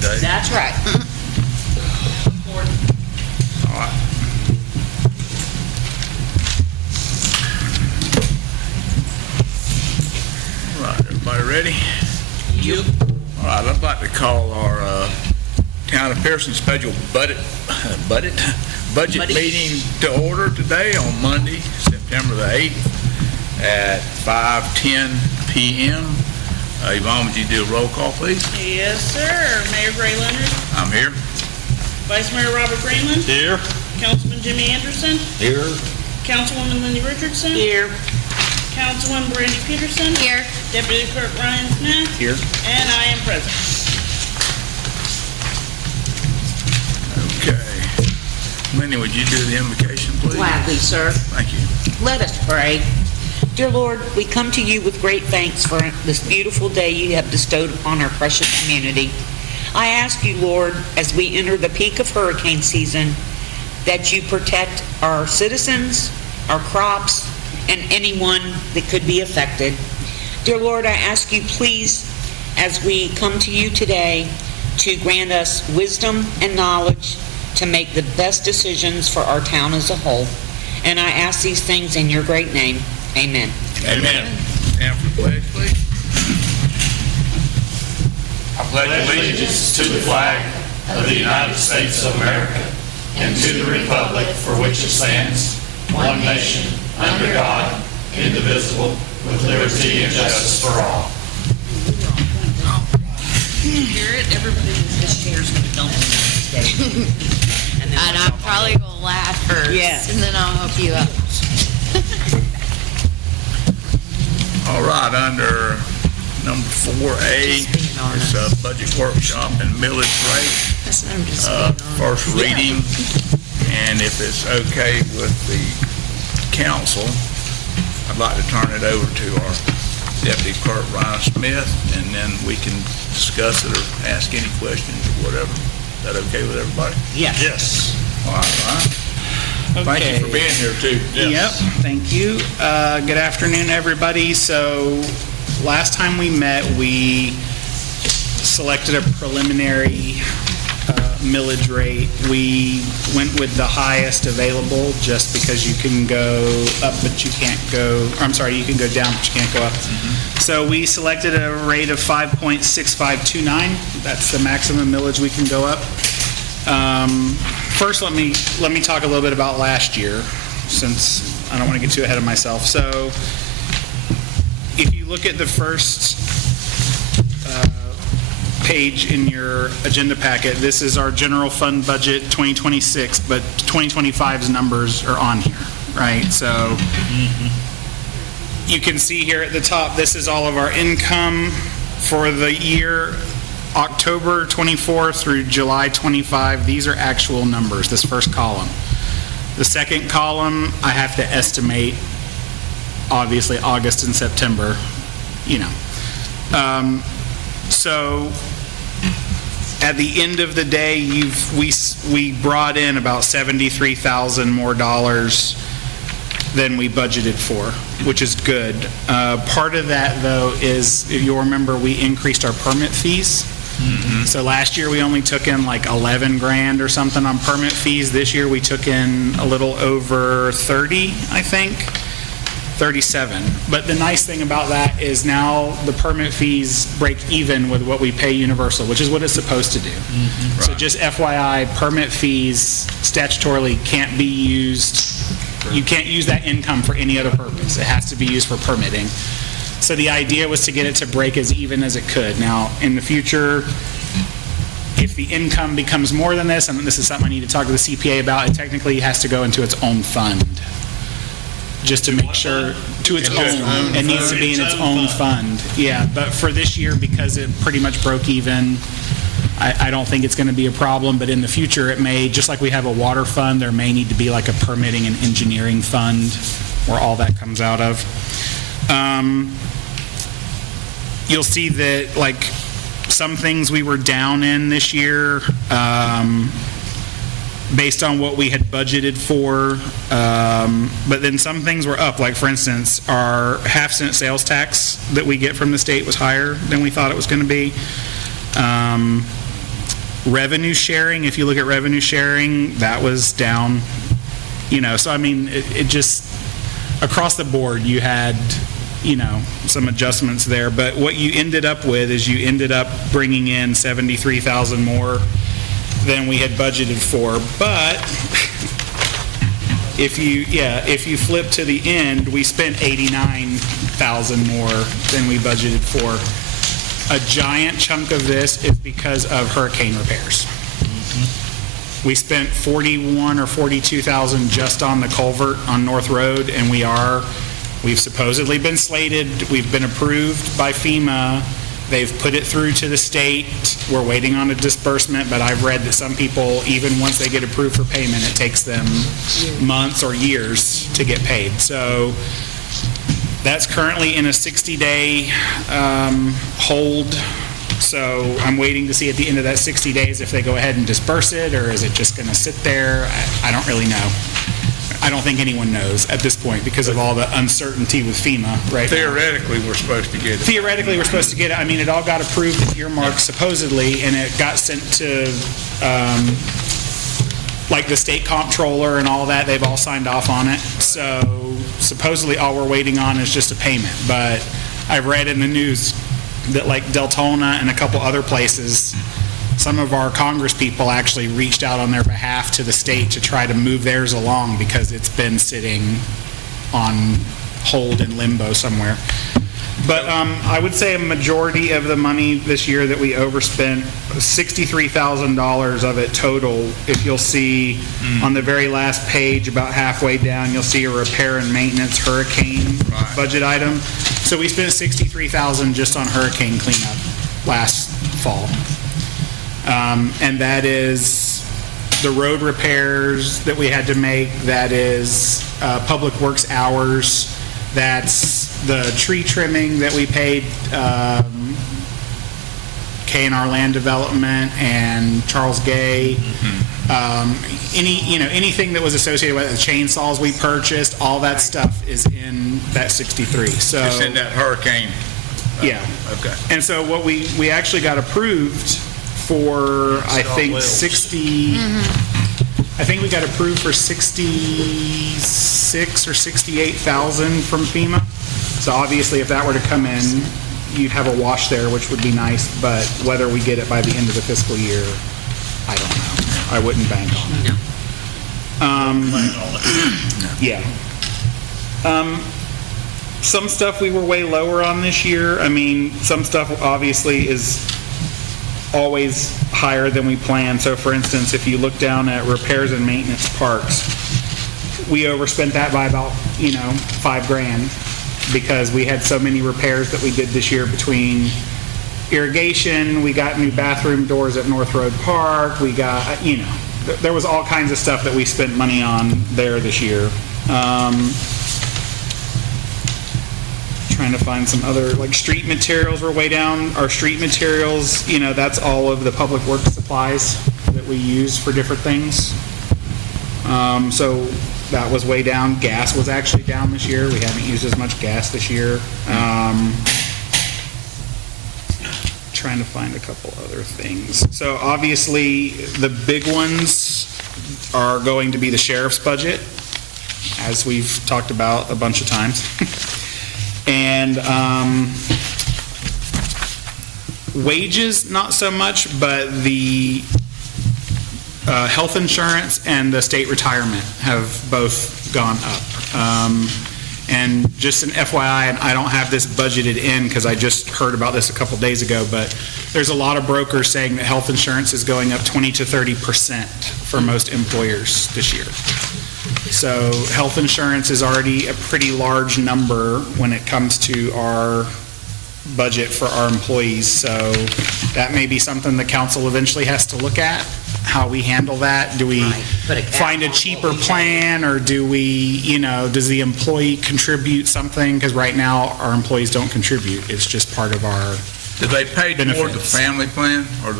Dave? That's right. All right. All right, everybody ready? You. All right, I'd like to call our Town of Pierson special budget meeting to order today on Monday, September the 8th at 5:10 p.m. Yvonne, would you do a roll call, please? Yes, sir. Mayor Gray Leonard, I'm here. Vice Mayor Robert Greenland, Here. Councilman Jimmy Anderson, Here. Councilwoman Lindy Richardson, Here. Councilwoman Brandy Peterson, Here. Deputy Clerk Ryan Smith, Here. and I am present. Okay. Lindy, would you do the invocation, please? Gladly, sir. Thank you. Let us pray. Dear Lord, we come to you with great thanks for this beautiful day you have bestowed upon our precious community. I ask you, Lord, as we enter the peak of hurricane season, that you protect our citizens, our crops, and anyone that could be affected. Dear Lord, I ask you, please, as we come to you today, to grant us wisdom and knowledge to make the best decisions for our town as a whole. And I ask these things in your great name. Amen. Amen. And for the pledge, please. I pledge allegiance to the flag of the United States of America and to the republic for which it stands, one nation, under God, indivisible, with liberty and justice for all. Hear it? Everybody, this chair's going to dump me today. And I'm probably going to laugh first, Yes. and then I'll help you out. All right, under number 4A, it's a budget workshop and millage rate. That's what I'm just being honest. First reading, and if it's okay with the council, I'd like to turn it over to our Deputy Clerk Ryan Smith, and then we can discuss it or ask any questions or whatever. Is that okay with everybody? Yes. Yes. All right, Ryan. Thank you for being here, too. Yep, thank you. Good afternoon, everybody. So last time we met, we selected a preliminary millage rate. We went with the highest available just because you can go up, but you can't go, I'm sorry, you can go down, but you can't go up. So we selected a rate of 5.6529. That's the maximum millage we can go up. First, let me talk a little bit about last year, since I don't want to get too ahead of myself. So, if you look at the first page in your agenda packet, this is our general fund budget 2026, but 2025's numbers are on here, right? So, you can see here at the top, this is all of our income for the year October 24 through July 25. These are actual numbers, this first column. The second column, I have to estimate, obviously, August and September, you know. So at the end of the day, we brought in about $73,000 more dollars than we budgeted for, which is good. Part of that, though, is, if you'll remember, we increased our permit fees. So last year we only took in like 11 grand or something on permit fees. This year we took in a little over 30, I think, 37. But the nice thing about that is now the permit fees break even with what we pay Universal, which is what it's supposed to do. So just FYI, permit fees statutorily can't be used. You can't use that income for any other purpose. It has to be used for permitting. So the idea was to get it to break as even as it could. Now, in the future, if the income becomes more than this, and this is something I need to talk to the CPA about, it technically has to go into its own fund, just to make sure, to its own. It needs to be in its own fund. Yeah, but for this year, because it pretty much broke even, I don't think it's going to be a problem, but in the future, it may, just like we have a water fund, there may need to be like a permitting and engineering fund where all that comes out of. You'll see that, like, some things we were down in this year based on what we had budgeted for, but then some things were up. Like, for instance, our half-cent sales tax that we get from the state was higher than we thought it was going to be. Revenue sharing, if you look at revenue sharing, that was down, so I mean, it just, across the board, you had, some adjustments there. But what you ended up with is you ended up bringing in 73,000 more than we had budgeted for. But if you flip to the end, we spent 89,000 more than we budgeted for. A giant chunk of this is because of hurricane repairs. We spent 41 or 42,000 just on the culvert on North Road, and we've supposedly been slated, we've been approved by FEMA, they've put it through to the state, we're waiting on a disbursement, but I've read that some people, even once they get approved for payment, it takes them months or years to get paid. So that's currently in a 60-day hold. So I'm waiting to see at the end of that 60 days if they go ahead and disperse it, or is it just going to sit there? I don't really know. I don't think anyone knows at this point because of all the uncertainty with FEMA right now. Theoretically, we're supposed to get it. Theoretically, we're supposed to get it. I mean, it all got approved and earmarked supposedly, and it got sent to like the state comptroller and all that. They've all signed off on it. So supposedly all we're waiting on is just a payment. But I've read in the news that like Deltona and a couple other places, some of our Congress people actually reached out on their behalf to the state to try to move theirs along because it's been sitting on hold in limbo somewhere. But I would say a majority of the money this year that we overspent, $63,000 of it total. If you'll see on the very last page, about halfway down, you'll see a repair and maintenance hurricane budget item. So we spent $63,000 just on hurricane cleanup last fall. And that is the road repairs that we had to make, that is public works hours, that's the tree trimming that we paid K&R Land Development and Charles Gay. Anything that was associated with the chainsaws we purchased, all that stuff is in that 63. So It's in that hurricane. yeah. Okay. And so what we actually got approved for, I think 60. I think we got approved for 66 or 68,000 from FEMA. So obviously, if that were to come in, you'd have a wash there, which would be nice. But whether we get it by the end of the fiscal year, I don't know. I wouldn't bank on it. Yeah. Some stuff we were way lower on this year. I mean, some stuff obviously is always higher than we planned. So for instance, if you look down at repairs and maintenance parks, we overspent that by about, $5,000 because we had so many repairs that we did this year between irrigation, we got new bathroom doors at North Road Park, we got, there was all kinds of stuff that we spent money on there this year. Trying to find some other, like street materials were way down. Our street materials, that's all of the public works supplies that we use for different things. So that was way down. Gas was actually down this year. We haven't used as much gas this year. Trying to find a couple other things. So obviously the big ones are going to be the sheriff's budget, as we've talked about a bunch of times. And wages, not so much, but the health insurance and the state retirement have both gone up. And just an FYI, and I don't have this budgeted in because I just heard about this a couple days ago, but there's a lot of brokers saying that health insurance is going up 20 to 30% for most employers this year. So health insurance is already a pretty large number when it comes to our budget for our employees. So that may be something the council eventually has to look at, how we handle that. Do we find a cheaper plan, or do we, does the employee contribute something? Because right now our employees don't contribute. It's just part of our Do they pay toward the benefits. family plan, or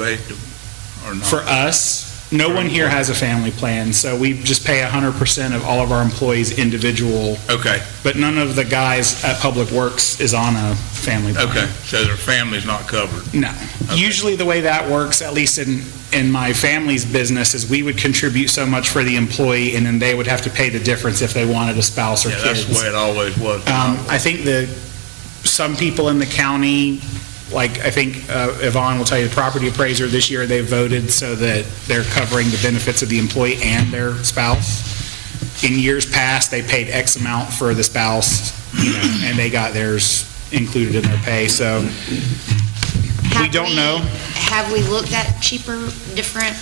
not? For us, no one here has a family plan, so we just pay 100% of all of our employees individual. Okay. But none of the guys at Public Works is on a family plan. Okay, so their family's not covered. No. Usually the way that works, at least in my family's business, is we would contribute so much for the employee, and then they would have to pay the difference if they wanted a spouse or Yeah, kids. that's the way it always was. I think that some people in the county, like I think Yvonne will tell you, the property appraiser this year, they voted so that they're covering the benefits of the employee and their spouse. In years past, they paid X amount for the spouse, and they got theirs included in their pay, so we don't know. Have we looked at cheaper, different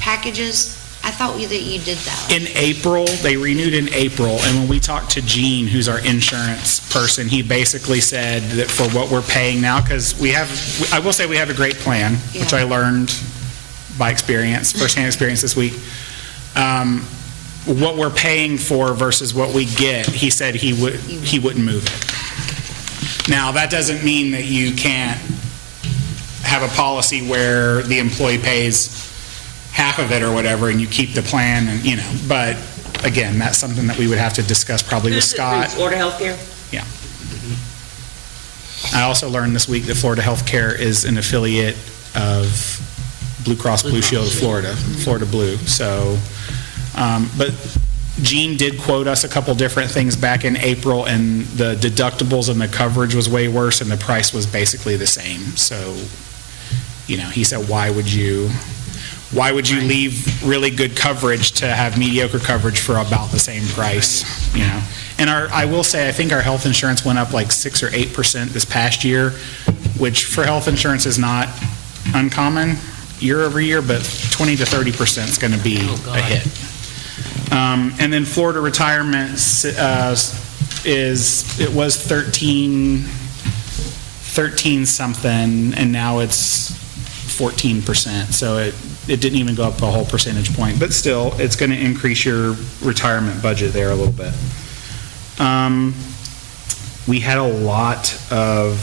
packages? I thought that you did that. In April, they renewed in April, and when we talked to Gene, who's our insurance person, he basically said that for what we're paying now, because I will say we have a great plan, which Yeah. I learned by experience, firsthand experience this week. What we're paying for versus what we get, he said he wouldn't move it. Now, that doesn't mean that you can't have a policy where the employee pays half of it or whatever, and you keep the plan, and, but again, that's something that we would have to discuss probably with Scott. Florida Healthcare? Yeah. I also learned this week that Florida Healthcare is an affiliate of Blue Cross Blue Shield of Florida, Florida Blue, so, but Gene did quote us a couple different things back in April, and the deductibles and the coverage was way worse, and the price was basically the same, so, he said, why would you leave really good coverage to have mediocre coverage for about the same price, And I will say, I think our health insurance went up like 6 or 8% this past year, which for health insurance is not uncommon year over year, but 20 to 30% is going to be a hit. And then Florida retirement it was 13 something, and now it's 14%. So it didn't even go up a whole percentage point, but still, it's going to increase your retirement budget there a little bit. We had a lot of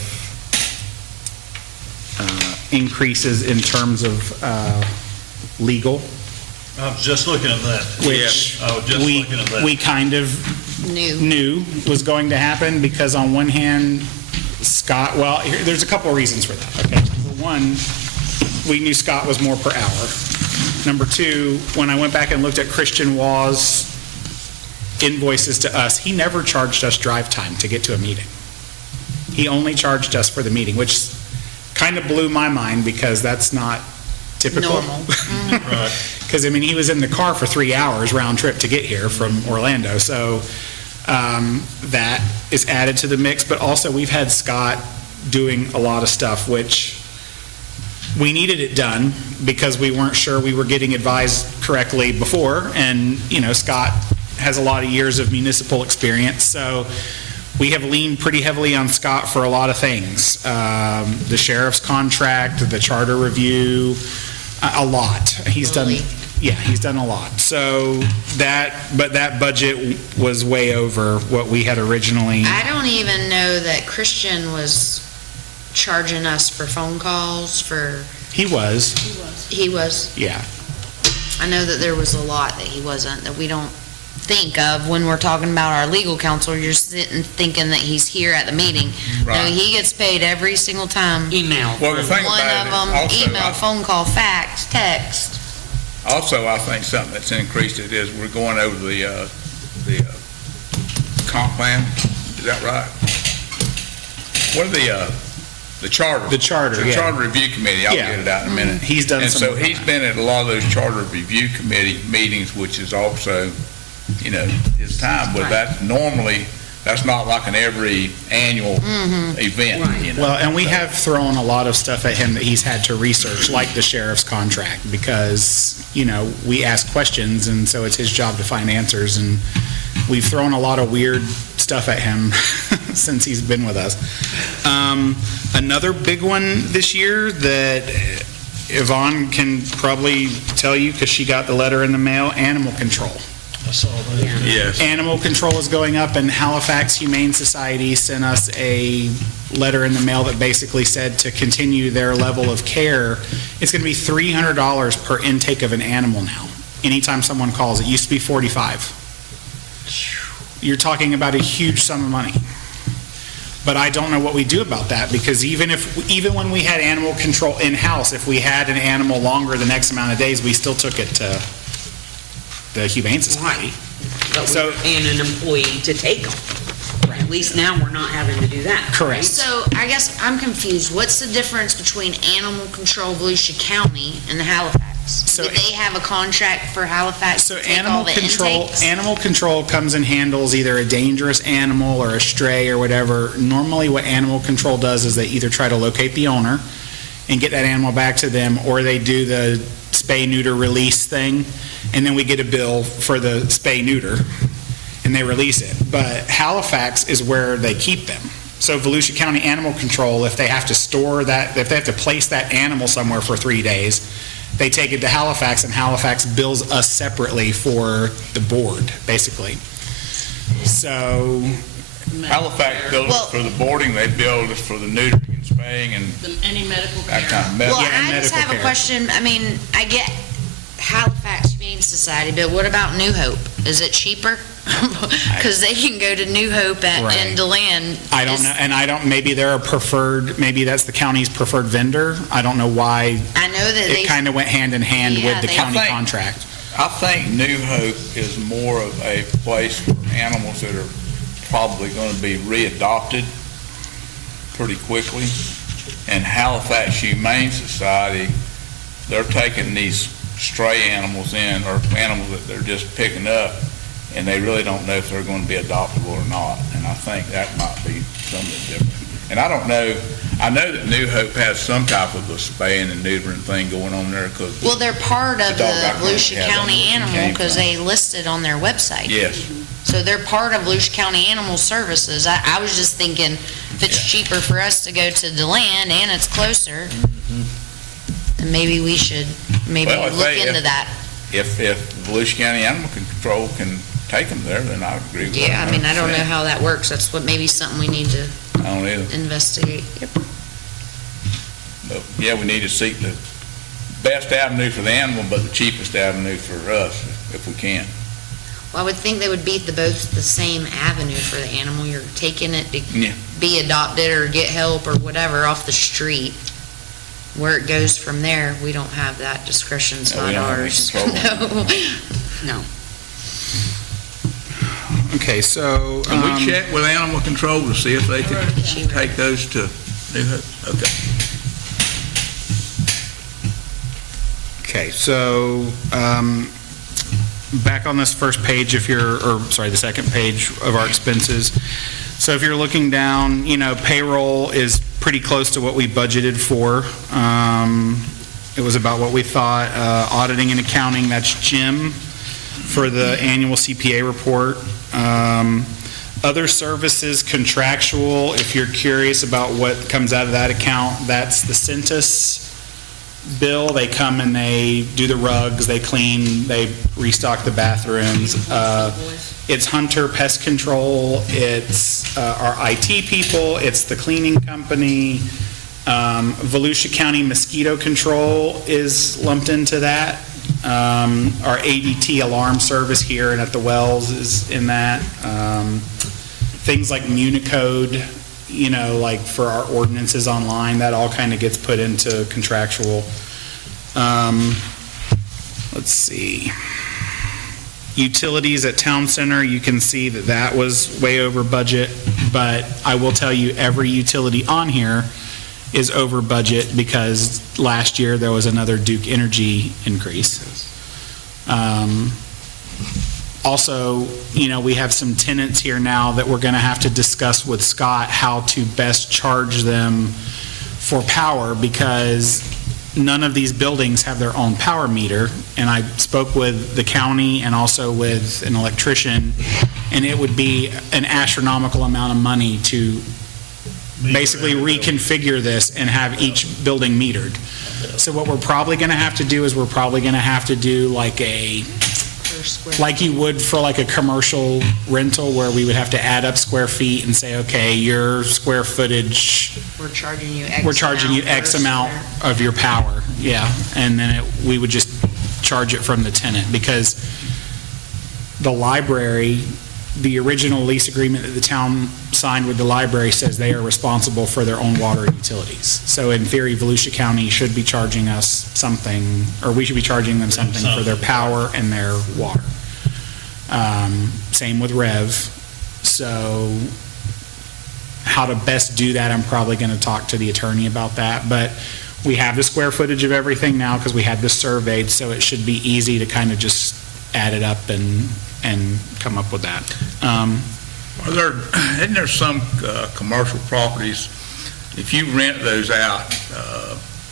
increases in terms of legal, I was just looking at that. which I was just looking at that. we kind of knew was going to happen, because on one hand, Scott, there's a couple of reasons for that. Okay, number one, we knew Scott was more per hour. Number two, when I went back and looked at Christian Waugh's invoices to us, he never charged us drive time to get to a meeting. He only charged us for the meeting, which kind of blew my mind, because that's not typical. Normal. Right. Because, he was in the car for 3 hours round trip to get here from Orlando. So that is added to the mix. But also, we've had Scott doing a lot of stuff, which we needed it done because we weren't sure we were getting advised correctly before. And, Scott has a lot of years of municipal experience. So we have leaned pretty heavily on Scott for a lot of things. The sheriff's contract, the charter review, a lot. He's done a lot. So that budget was way over what we had originally. I don't even know that Christian was charging us for phone calls He was, he was. yeah. I know that there was a lot that he wasn't, that we don't think of when we're talking about our legal counsel. You're sitting thinking that he's here at the meeting. No, Right. he gets paid every single time. Email. Well, the thing One about of it them, is also, email, phone call, fax, text. Also, I think something that's increased it is we're going over the comp plan. Is that right? What are the charter? The charter, The yeah. charter review committee, I'll Yeah. get it out in a minute. He's done And some so of he's that. been at a lot of those charter review committee meetings, which is also, his time, but that's not like an every annual event, Well, and we have thrown a lot of stuff at him that he's had to research, like the sheriff's contract, because, we ask questions, and so it's his job to find answers, and we've thrown a lot of weird stuff at him since he's been with us. Another big one this year that Yvonne can probably tell you, because she got the letter in the mail, animal control. I saw that. Yes. Animal control is going up, and Halifax Humane Society sent us a letter in the mail that basically said to continue their level of care, it's going to be $300 per intake of an animal now, anytime someone calls. It used to be $45. You're talking about a huge sum of money. But I don't know what we do about that, because even when we had animal control in-house, if we had an animal longer than X amount of days, we still took it to the Humane Society. But So- we're paying an employee to take them. At least now we're not having to do that. Correct. So I guess I'm confused. What's the difference between Animal Control Volusia County and Halifax? So- Do they have a contract for Halifax So to take all the intakes? animal control comes and handles either a dangerous animal or a stray or whatever. Normally what animal control does is they either try to locate the owner and get that animal back to them, or they do the spay neuter release thing, and then we get a bill for the spay neuter and they release it. But Halifax is where they keep them. So Volusia County Animal Control, if they have to store that, if they have to place that animal somewhere for 3 days, they take it to Halifax, and Halifax bills us separately for the board, basically. So, Halifax builds Well- for the boarding, they build us for the neutering and spaying and Any medical that care. kind of mess. Well, Yeah, and I just medical have a care. question. I mean, I get Halifax Humane Society, but what about New Hope? Is it cheaper? Because they can go to New Hope in Right. DeLand. I don't know, and maybe they're a preferred, maybe that's the county's preferred vendor. I don't know why I know that they. it kind of went hand in hand Yeah, with the they- county I think- contract. I think New Hope is more of a place for animals that are probably going to be readopted pretty quickly. And Halifax Humane Society, they're taking these stray animals in, or animals that they're just picking up, and they really don't know if they're going to be adoptable or not. And I think that might be something different. And I don't know, I know that New Hope has some type of a spaying and neutering thing going on there, because, Well, they're part of The the dog got Volusia rid of it. County Yeah, Animal came because from- they listed on their website. yes. So they're part of Volusia County Animal Services. I was just thinking, if it's cheaper for us to go to DeLand and it's closer, then maybe we should Well, if look they- into that. If Volusia County Animal Control can take them there, then I agree with that. Yeah, I mean, I don't know 100%. how that works. That's what, maybe something we need to I don't either. investigate. But, yeah, we need to seek the best avenue for the animal, but the cheapest avenue for us, if we can. Well, I would think they would be both the same avenue for the animal. You're taking it to Yeah. be adopted or get help or whatever off the street. Where it goes from there, we don't have that discretion. It's No, we not don't have any ours. control. No. Okay, so. Can we check with animal control to see if they can She- take those to New Hope? Okay. Okay, so, back on this first page, the second page of our expenses. So if you're looking down, payroll is pretty close to what we budgeted for. It was about what we thought. Auditing and accounting, that's Jim for the annual CPA report. Other services, contractual, if you're curious about what comes out of that account, that's the Centus bill. They come and they do the rugs, they clean, they restock the bathrooms. It's Hunter Pest Control, it's our IT people, it's the cleaning company. Volusia County Mosquito Control is lumped into that. Our ADT alarm service here and at the wells is in that. Things like Municode, like for our ordinances online, that all kind of gets put into contractual. Let's see. Utilities at Town Center, you can see that that was way over budget, but I will tell you, every utility on here is over budget because last year there was another Duke Energy increase. Also, we have some tenants here now that we're going to have to discuss with Scott how to best charge them for power, because none of these buildings have their own power meter. And I spoke with the county and also with an electrician, and it would be an astronomical amount of money to basically reconfigure this and have each building metered. So what we're probably going to have to do is we're probably going to have to do like you would for like a commercial rental, where we would have to add up square feet and say, okay, your square footage, We're charging you X amount of your power. Yeah, and then we would just charge it from the tenant, because the library the original lease agreement that the town signed with the library says they are responsible for their own water and utilities. So in theory, Volusia County should be charging us something, or we should be charging them something for their power and their water. Same with Rev. So how to best do that, I'm probably going to talk to the attorney about that. But we have the square footage of everything now because we had this surveyed, so it should be easy to kind of just add it up and come up with that. Isn't there some commercial properties, if you rent those out,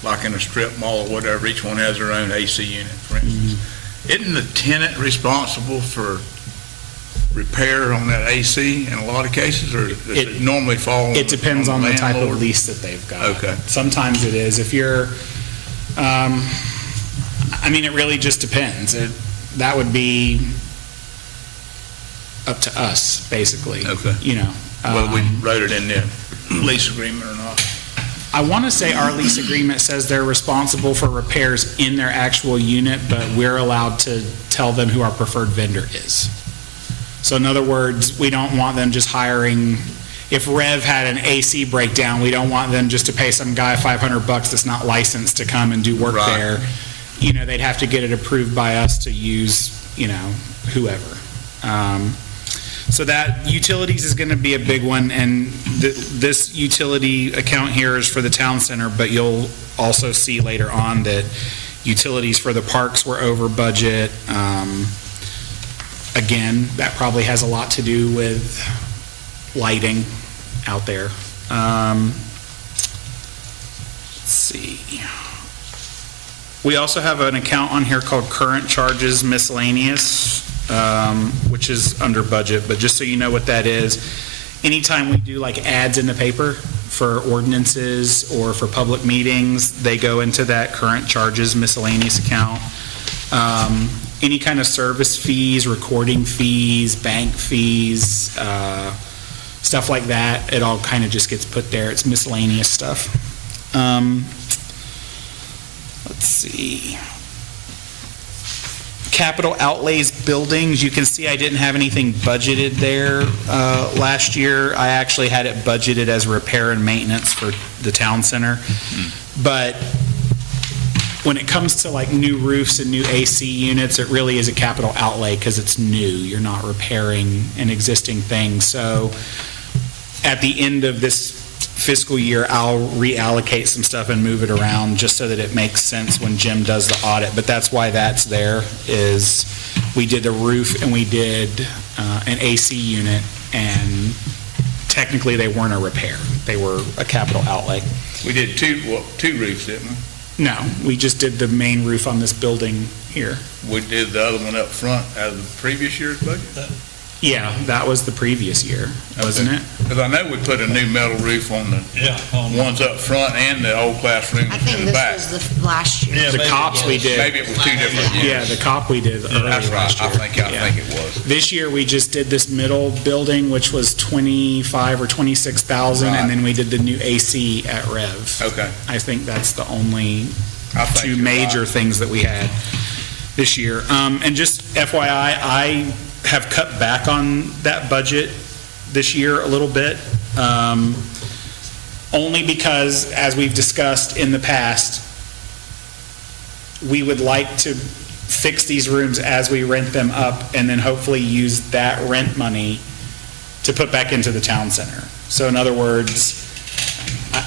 like in a strip mall or whatever, each one has their own AC unit, for instance, isn't the tenant responsible for repair on that AC in a lot of cases, or does it normally fall on It depends on the type of landlord? lease that they've got. Okay. Sometimes it is. If you're, it really just depends. That would be up to us, basically. Okay. Whether we wrote it in the lease agreement or not. I want to say our lease agreement says they're responsible for repairs in their actual unit, but we're allowed to tell them who our preferred vendor is. So in other words, we don't want them just hiring, if Rev had an AC breakdown, we don't want them just to pay some guy $500 that's not licensed to come and do work Right. there. They'd have to get it approved by us to use, whoever. So that utilities is going to be a big one, and this utility account here is for the town center, but you'll also see later on that utilities for the parks were over budget. Again, that probably has a lot to do with lighting out there. Let's see. We also have an account on here called current charges miscellaneous, which is under budget, but just so you know what that is, anytime we do like ads in the paper for ordinances or for public meetings, they go into that current charges miscellaneous account. Any kind of service fees, recording fees, bank fees, stuff like that, it all kind of just gets put there. It's miscellaneous stuff. Let's see. Capital outlays buildings, you can see I didn't have anything budgeted there last year. I actually had it budgeted as repair and maintenance for the town center. But when it comes to like new roofs and new AC units, it really is a capital outlay because it's new. You're not repairing an existing thing. So at the end of this fiscal year, I'll reallocate some stuff and move it around just so that it makes sense when Jim does the audit. But that's why that's there, is we did a roof and we did an AC unit, and technically they weren't a repair. They were a capital outlay. We did two roofs, didn't we? No, we just did the main roof on this building here. We did the other one up front out of the previous year's budget? Yeah, that was the previous year, wasn't it? Because I know we put a new metal roof on the ones up front and the old classroom I think in the this back. was the last year. Yeah, The maybe it cops we was. did. Maybe it was two different years. Yeah, the cop we did earlier That's last right, year. I think it was. This year, we just did this middle building, which was 25 or 26,000, Right. and then we did the new AC at Rev. Okay. I think that's the only I think two you're major right. things that we had this year. And just FYI, I have cut back on that budget this year a little bit, only because, as we've discussed in the past, we would like to fix these rooms as we rent them up and then hopefully use that rent money to put back into the town center. So in other words,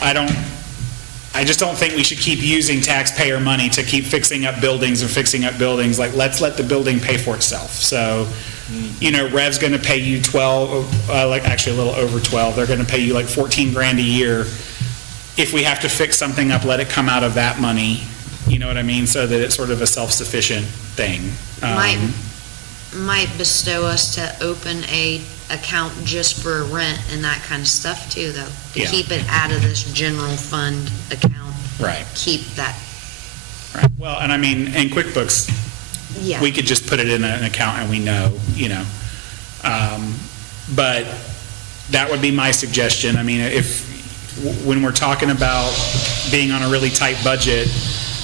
I just don't think we should keep using taxpayer money to keep fixing up buildings and fixing up buildings. Like, let's let the building pay for itself. So, Rev's going to pay you 12, actually a little over 12. They're going to pay you like 14 grand a year. If we have to fix something up, let it come out of that money. You know what I mean? So that it's sort of a self-sufficient thing. Might bestow us to open a account just for rent and that kind of stuff too, though. To Yeah. keep it out of this general fund account. Right. Keep that, Right. Well, and I mean, in QuickBooks, yeah. we could just put it in an account and we know. But that would be my suggestion. I mean, when we're talking about being on a really tight budget,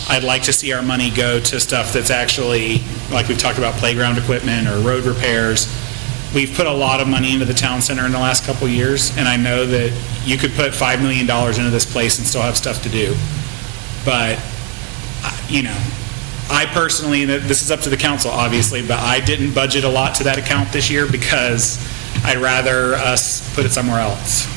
I'd like to see our money go to stuff that's actually, like we've talked about, playground equipment or road repairs. we've put a lot of money into the town center in the last couple of years, and I know that you could put $5 million into this place and still have stuff to do. But, you know, I personally, and this is up to the council, obviously, but I didn't budget a lot to that account this year because I'd rather us put it somewhere else.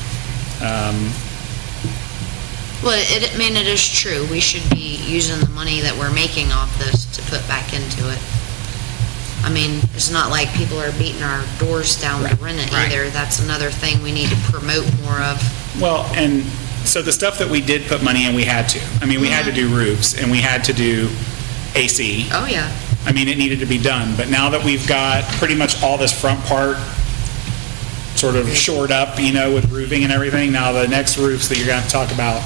Well, I mean, it is true. We should be using the money that we're making off this to put back into it. I mean, it's not like people are beating our doors down to rent it Right. either. That's another thing we need to promote more of. Well, and so the stuff that we did put money in, we had to. I mean, we had to do roofs, and we had to do AC. Oh, yeah. I mean, it needed to be done. But now that we've got pretty much all this front part sort of shored up, you know, with roofing and everything, now the next roofs that you're going to talk about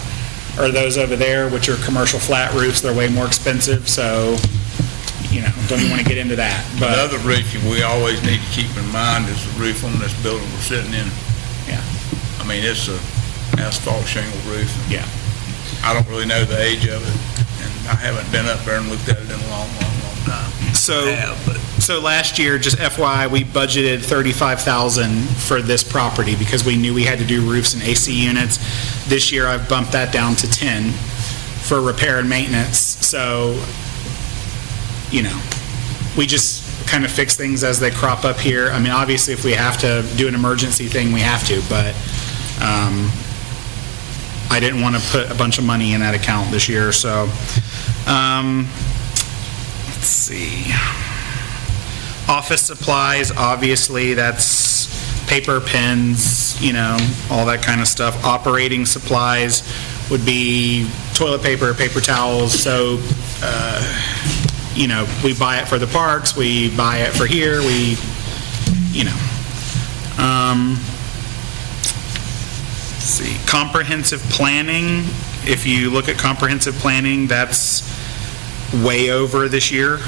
are those over there, which are commercial flat roofs. They're way more expensive, so, you know, don't even want to get into that. But Another roof we always need to keep in mind is the roof on this building we're sitting in. Yeah. I mean, it's a asphalt shingle roof. Yeah. I don't really know the age of it, and I haven't been up there and looked at it in a long time. So, I have, but so last year, just FYI, we budgeted $35,000 for this property because we knew we had to do roofs and AC units. This year, I've bumped that down to 10 for repair and maintenance. So, you know, we just kind of fix things as they crop up here. I mean, obviously, if we have to do an emergency thing, we have to, but I didn't want to put a bunch of money in that account this year, so. Let's see. Office supplies, obviously, that's paper, pens, you know, all that kind of stuff. Operating supplies would be toilet paper, paper towels, soap. You know, we buy it for the parks, we buy it for here, we, you know. Let's see, comprehensive planning. If you look at comprehensive planning, that's way over this year,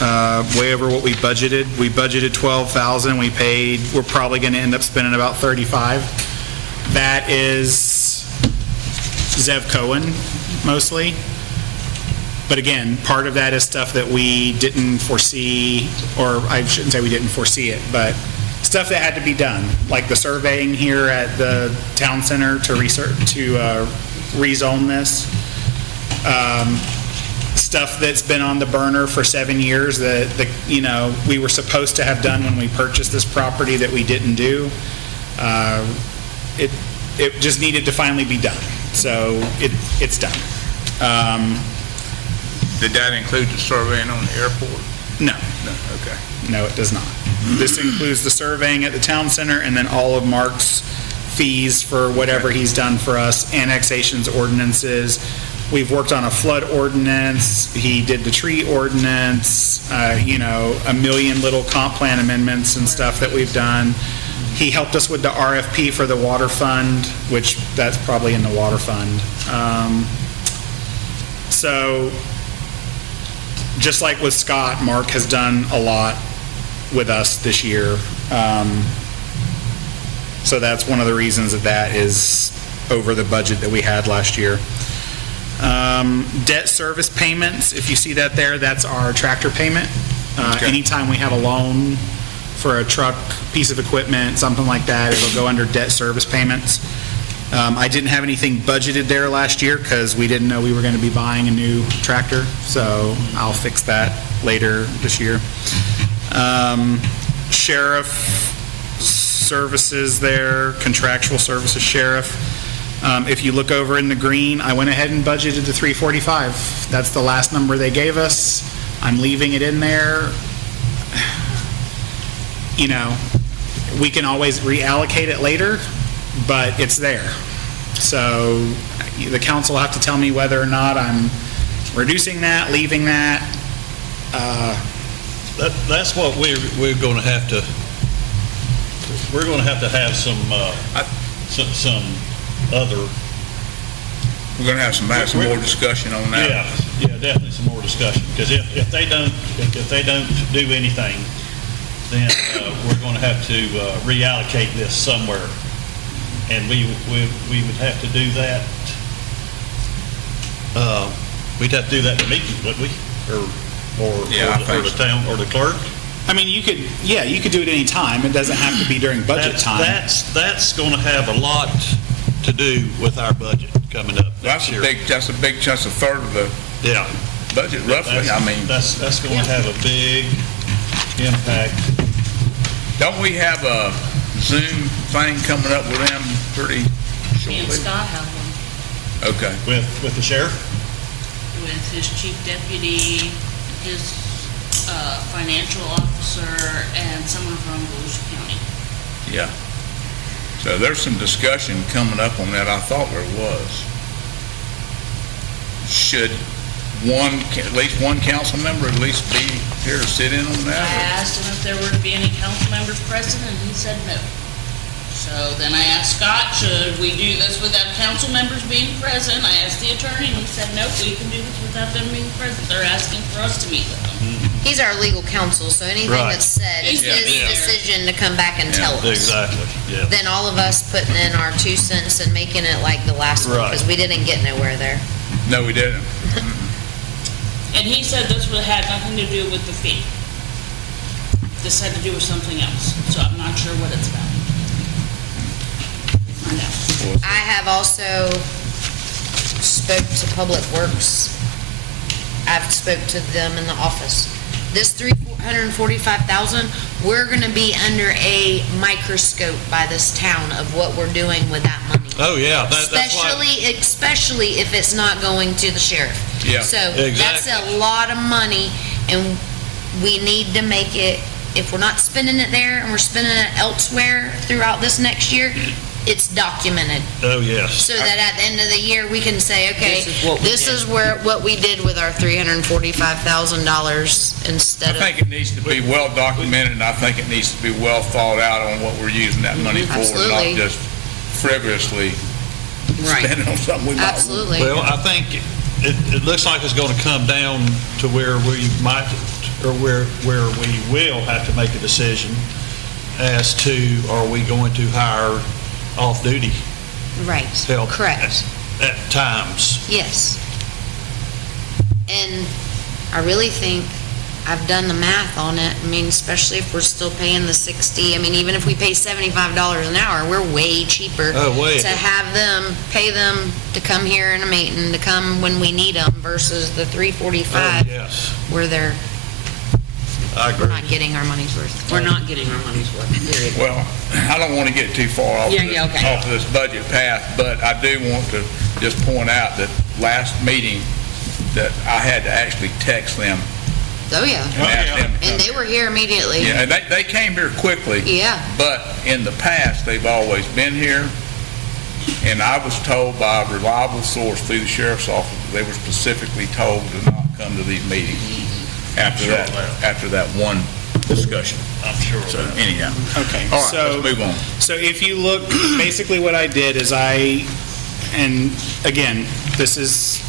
way over what we budgeted. We budgeted 12,000, we're probably going to end up spending about 35. That is Zev Cohen, mostly. But again, part of that is stuff that we didn't foresee, or I shouldn't say we didn't foresee it, but stuff that had to be done, like the surveying here at the town center to rezone this. Stuff that's been on the burner for 7 years that you know, we were supposed to have done when we purchased this property that we didn't do. It just needed to finally be done. So it's done. did that include the surveying on the airport? No, No, okay. no, it does not. This includes the surveying at the town center and then all of Mark's fees for whatever he's done for us, annexations, ordinances. We've worked on a flood ordinance. He did the tree ordinance, you know, a million little comp plan amendments and stuff that we've done. He helped us with the RFP for the water fund, which that's probably in the water fund. So just like with Scott, Mark has done a lot with us this year. So that's one of the reasons that is over the budget that we had last year. Debt service payments, if you see that there, that's our tractor payment. Okay. Anytime we have a loan for a truck, piece of equipment, something like that, it'll go under debt service payments. I didn't have anything budgeted there last year because we didn't know we were going to be buying a new tractor, so I'll fix that later this year. Sheriff services there, contractual services, sheriff. If you look over in the green, I went ahead and budgeted the 345. That's the last number they gave us. I'm leaving it in there. You know, we can always reallocate it later, but it's there. So the council will have to tell me whether or not I'm reducing that, leaving that. That's what we're going to have to, we're going to have some other. We're gonna have some more discussion on that. Yeah, definitely some more discussion, because if they don't do anything, then we're going to have to reallocate this somewhere, and we would have to do that. We'd have to do that in the meeting, wouldn't we? Or Yeah, I think the so. town or the clerk. I mean, you could do it any time. It doesn't have to be during budget time. That's going to have a lot to do with our budget coming up That's next a year. big chunk, a third of the Yeah. budget roughly. I mean, That's going to have a big impact. don't we have a Zoom thing coming up with them pretty Me and shortly? Scott have one Okay. With the sheriff? with his chief deputy, his financial officer, and someone from Volusia County. Yeah. So there's some discussion coming up on that. I thought there was. Should at least one council member at least be here to sit in on I that? asked him if there were to be any council members present, and he said no. So then I asked Scott, should we do this without council members being present? I asked the attorney, and he said, nope, we can do this without them being present. They're asking for us to meet with them. He's our legal counsel, so anything Right. that's said is He's gonna his be there. decision to come back and tell us. Exactly, yeah. Then all of us putting in our 2 cents and making it like the last one, Right. because we didn't get nowhere there. No, we didn't. And he said this had nothing to do with the fee. This had to do with something else, so I'm not sure what it's about. We'll find out. I have also spoke to Public Works. I've spoke to them in the office. This $345,000, we're gonna be under a microscope by this town of what we're doing with that money. Oh, yeah, that's why. Especially if it's not going to the sheriff. Yeah. So that's Exactly. a lot of money, and we need to make it, if we're not spending it there and we're spending it elsewhere throughout this next year, it's documented. Oh, yes. So that at the end of the year, we can say, okay, This is what we this did. is what we did with our $345,000 I instead of. think it needs to be well documented, and I think it needs to be well thought out on what we're using that money for, Absolutely. not just frivolously Right. spend it on something we might. Absolutely. Well, I think it looks like it's going to come down to where we might, or where we will have to make a decision as to, are we going to hire off-duty Right, help? correct. At times. Yes. And I really think I've done the math on it. I mean, especially if we're still paying the 60, I mean, even if we pay $75 an hour, we're way cheaper. Oh, way. To have them, pay them to come here in a meeting, to come when we need them versus the Oh, $345 yes. where I we're agree. not getting our money's worth. We're not getting our money's worth, period. Well, I don't want to get too far off Yeah, this, yeah, okay. off this budget path, but I do want to just point out that last meeting that I had to actually text them Oh, yeah. and ask them to come. And they were here immediately. Yeah, and they came here quickly. Yeah. But in the past, they've always been here, and I was told by a reliable source through the sheriff's office, that they were specifically told to not come to these meetings after that one discussion. I'm sure of So that. anyhow, Okay, all right, so, let's move on. so if you look, basically what I did is and again, this is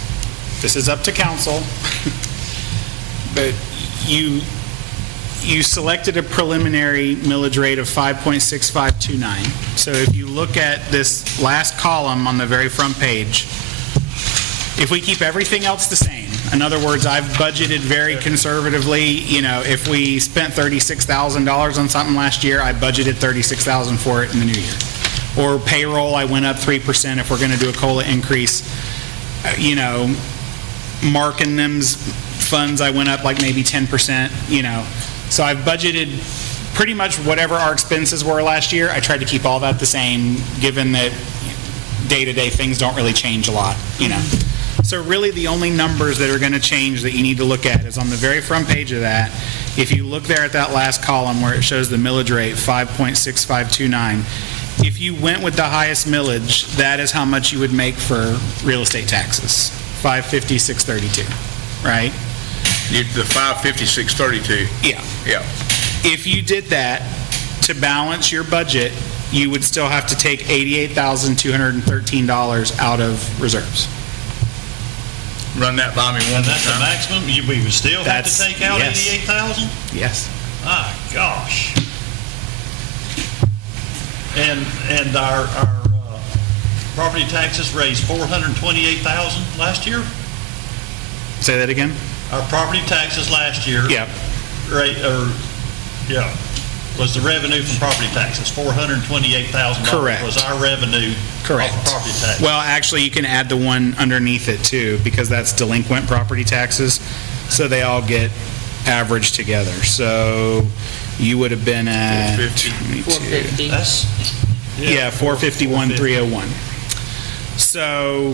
up to council, but you selected a preliminary millage rate of 5.6529. So if you look at this last column on the very front page, if we keep everything else the same, in other words, I've budgeted very conservatively, if we spent $36,000 on something last year, I budgeted $36,000 for it in the new year. Or payroll, I went up 3% if we're going to do a COLA increase. Mark and them's funds, I went up like maybe 10%, So I've budgeted pretty much whatever our expenses were last year. I tried to keep all that the same, given that day-to-day things don't really change a lot, So really, the only numbers that are going to change that you need to look at is on the very front page of that. If you look there at that last column where it shows the millage rate, 5.6529, if you went with the highest millage, that is how much you would make for real estate taxes, $550,632, right? The 55632. Yeah. Yeah. If you did that, to balance your budget, you would still have to take $88,213 out of reserves. Run that by me one And more that's the time. maximum? We would still have to That's- take out yes. 88,000? Yes. My gosh. And our property taxes raised 428,000 last year? Say that again? Our property taxes last year. Yeah. Yeah, was the revenue from property taxes, $428,000. Correct. Was our revenue Correct. off of property tax. Well, actually, you can add the one underneath it too, because that's delinquent property taxes. So they all get averaged together. So you would have been at 22. 450. That's, Yeah, 451,301. So,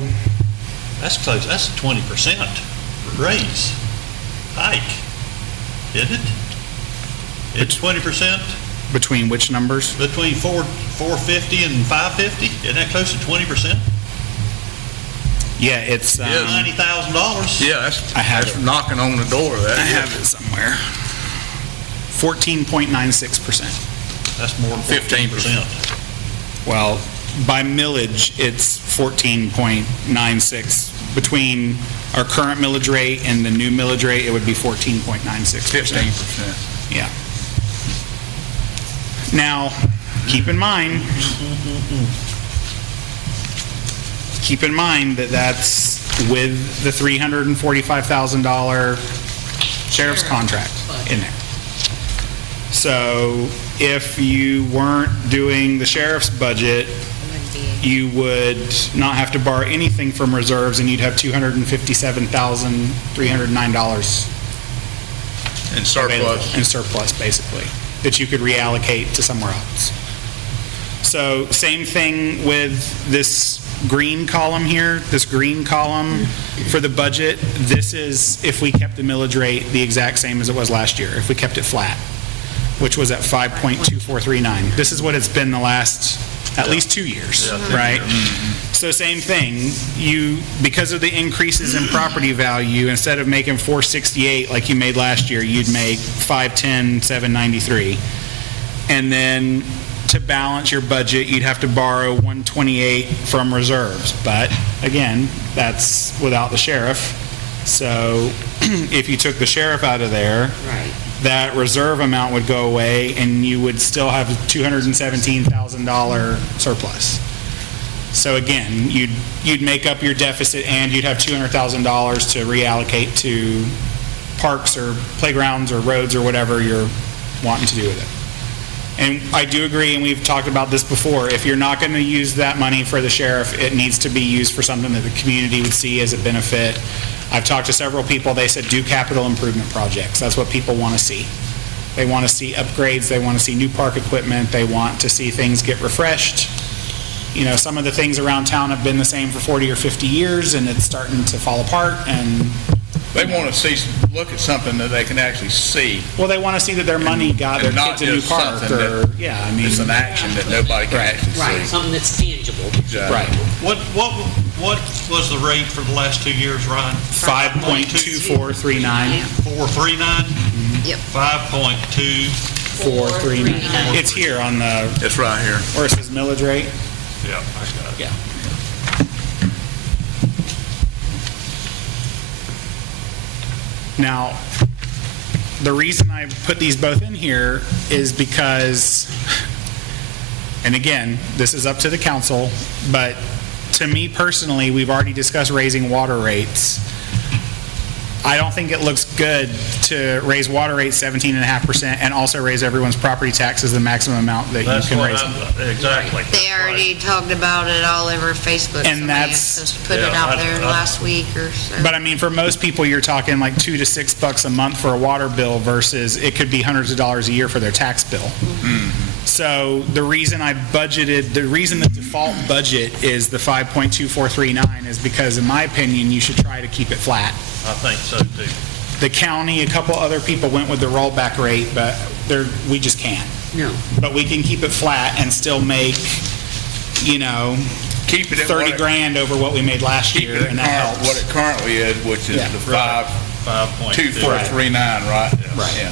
that's close, that's a 20% raise, hike, isn't it? It's 20% between which numbers? between 450 and 550, isn't that close to 20%? Yeah, it's, $90,000. Yeah, I have that's it. knocking on the door of that. I have it somewhere. 14.96%. That's more than 15%. Well, by millage, it's 14.96. Between our current millage rate and the new millage rate, it would be 14.96%. 15%. Yeah. Now, keep in mind that that's with the $345,000 sheriff's contract in there. So if you weren't doing the sheriff's budget, you would not have to borrow anything from reserves, and you'd have $257,309 And surplus. in surplus, basically, that you could reallocate to somewhere else. So same thing with this green column here, this green column for the budget. This is if we kept the millage rate the exact same as it was last year, if we kept it flat, which was at 5.2439. This is what it's been the last at least 2 years, right? So same thing, because of the increases in property value, instead of making 468 like you made last year, you'd make 510, 793. And then to balance your budget, you'd have to borrow 128 from reserves. But again, that's without the sheriff. So if you took the sheriff out of there, Right. that reserve amount would go away, and you would still have a $217,000 surplus. So again, you'd make up your deficit, and you'd have $200,000 to reallocate to parks or playgrounds or roads or whatever you're wanting to do with it. And I do agree, and we've talked about this before, if you're not going to use that money for the sheriff, it needs to be used for something that the community would see as a benefit. I've talked to several people, they said do capital improvement projects. That's what people want to see. They want to see upgrades, they want to see new park equipment, they want to see things get refreshed. You know, some of the things around town have been the same for 40 or 50 years, and it's starting to fall apart, and They want to look at something that they can actually see. well, they want to see that their money got their And not kids a new just park, something or, that- yeah, I mean, It's an action that nobody can actually Right, see. something that's tangible. Exactly. right. What was the rate for the last 2 years, Ryan? 5.2439. 439? Yep. 5.2, 439. It's here on the, It's right here. where it says millage rate. yeah, I got it. Yeah. Now, the reason I put these both in here is because, and again, this is up to the council, but to me personally, we've already discussed raising water rates. I don't think it looks good to raise water rates 17.5% and also raise everyone's property taxes the maximum amount that you That's can what raise them. exactly. They already talked about it all over Facebook. And Somebody that's- was supposed to put it Yeah, out there I- last week or so. But I mean, for most people, you're talking like $2 to $6 a month for a water bill versus it could be hundreds of dollars a year for their tax bill. So the reason the default budget is the 5.2439 is because, in my opinion, you should try to keep it flat. I think so too. The county, a couple other people went with the rollback rate, but we just can't. No. But we can keep it flat and still make, Keep it at 30 what it- grand over what we made last Keep year, it at and that helps. what it currently is, which is Yeah. the Right. 5.2. 5.2439, right? Right. Yeah.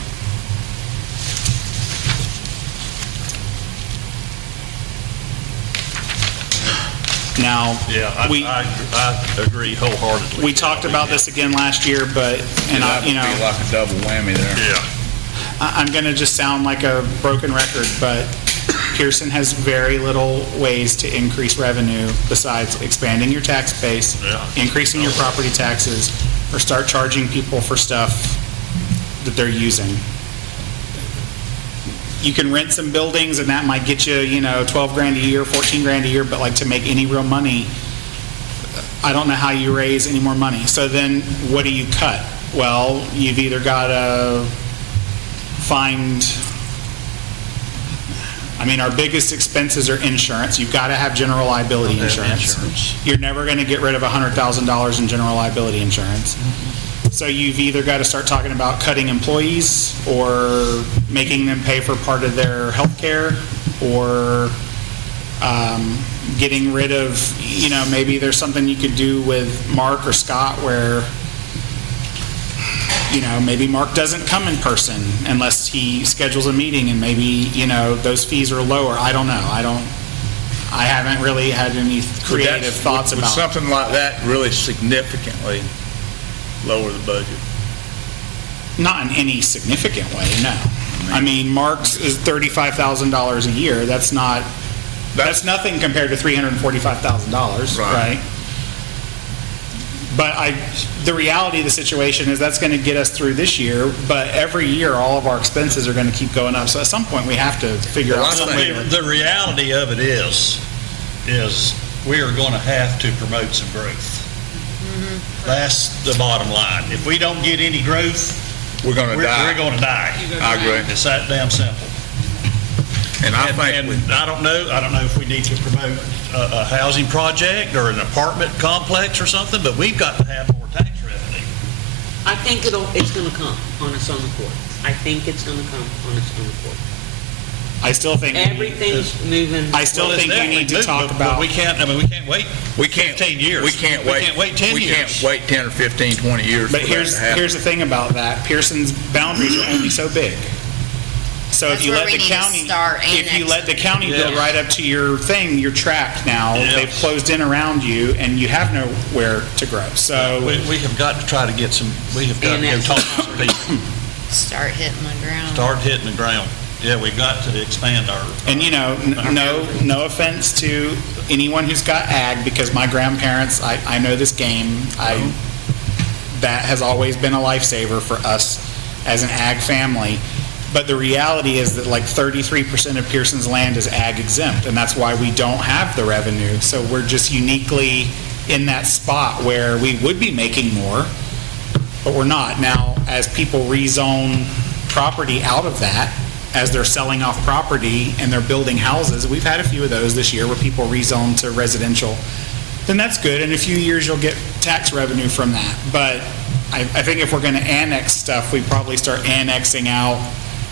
Now, Yeah, I agree wholeheartedly. we talked about this again last year, but, and That would be like a double whammy there. Yeah. I'm going to just sound like a broken record, but Pierson has very little ways to increase revenue besides expanding your tax base, Yeah. increasing your property taxes, or start charging people for stuff that they're using. you can rent some buildings and that might get you, 12 grand a year, 14 grand a year, but like to make any real money, I don't know how you raise any more money. So then what do you cut? Well, you've either got to find, our biggest expenses are insurance. You've got to have general liability insurance. You're never going to get rid of $100,000 in general liability insurance. So you've either got to start talking about cutting employees or making them pay for part of their health care, or getting rid of, maybe there's something you could do with Mark or Scott where, maybe Mark doesn't come in person unless he schedules a meeting, and maybe, those fees are lower. I don't know. I haven't really had any creative thoughts about it. Would something like that really significantly lower the budget? Not in any significant way, no. Mark's is $35,000 a year. That's nothing compared to $345,000, right? But the reality of the situation is that's going to get us through this year, but every year all of our expenses are going to keep going up. So at some point we have to figure out something. The reality of it is we are going to have to promote some growth. That's the bottom line. If we don't get any growth, we're going to die. We're going to die. I agree. It's that damn simple. And I don't know if we need to promote a housing project or an apartment complex or something, but we've got to have more tax revenue. I think it's going to come on its own accord. I think it's going to come on its own accord. I still think everything's moving. I still think you need to talk about. But we can't wait. We can't 15 years. We can't wait 10 years. We can't wait 10 or 15, 20 years. But here's the thing about that. Pearson's boundaries are only so big. So if you let the county build right up to your thing, you're trapped now. Yes. They've closed in around you, and you have nowhere to grow. So we have got to try to get some. We have got to go talk to some people. Start hitting the ground. Start hitting the ground. Yeah, we've got to expand our. And no offense to anyone who's got ag, because my grandparents, I know this game. That has always been a lifesaver for us as an ag family. But the reality is that like 33% of Pierson's land is ag exempt, and that's why we don't have the revenue. So we're just uniquely in that spot where we would be making more, but we're not. Now, as people rezone property out of that, as they're selling off property and they're building houses, we've had a few of those this year where people rezone to residential, then that's good. In a few years, you'll get tax revenue from that. But I think if we're going to annex stuff, we probably start annexing out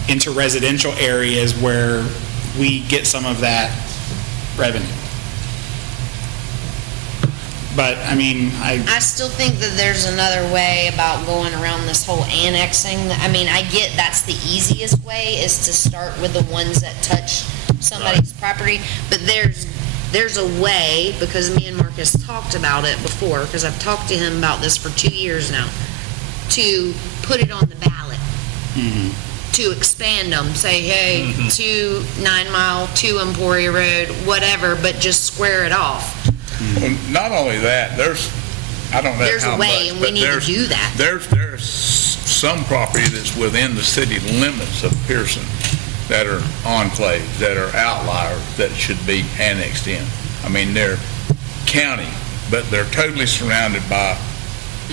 into residential areas where we get some of that revenue. But, I still think that there's another way about going around this whole annexing. I get that's the easiest way, is to start with the ones that touch somebody's property, but there's a way, because me and Marcus talked about it before, because I've talked to him about this for 2 years now, to put it on the ballot. To expand them, say, hey, 2 9 Mile, 2 Emporia Road, whatever, but just square it off. Well, not only that, I don't know there's how a way, much, and we need to do that. There's some property that's within the city limits of Pierson that are enclaves, that are outliers, that should be annexed in. They're county, but they're totally surrounded by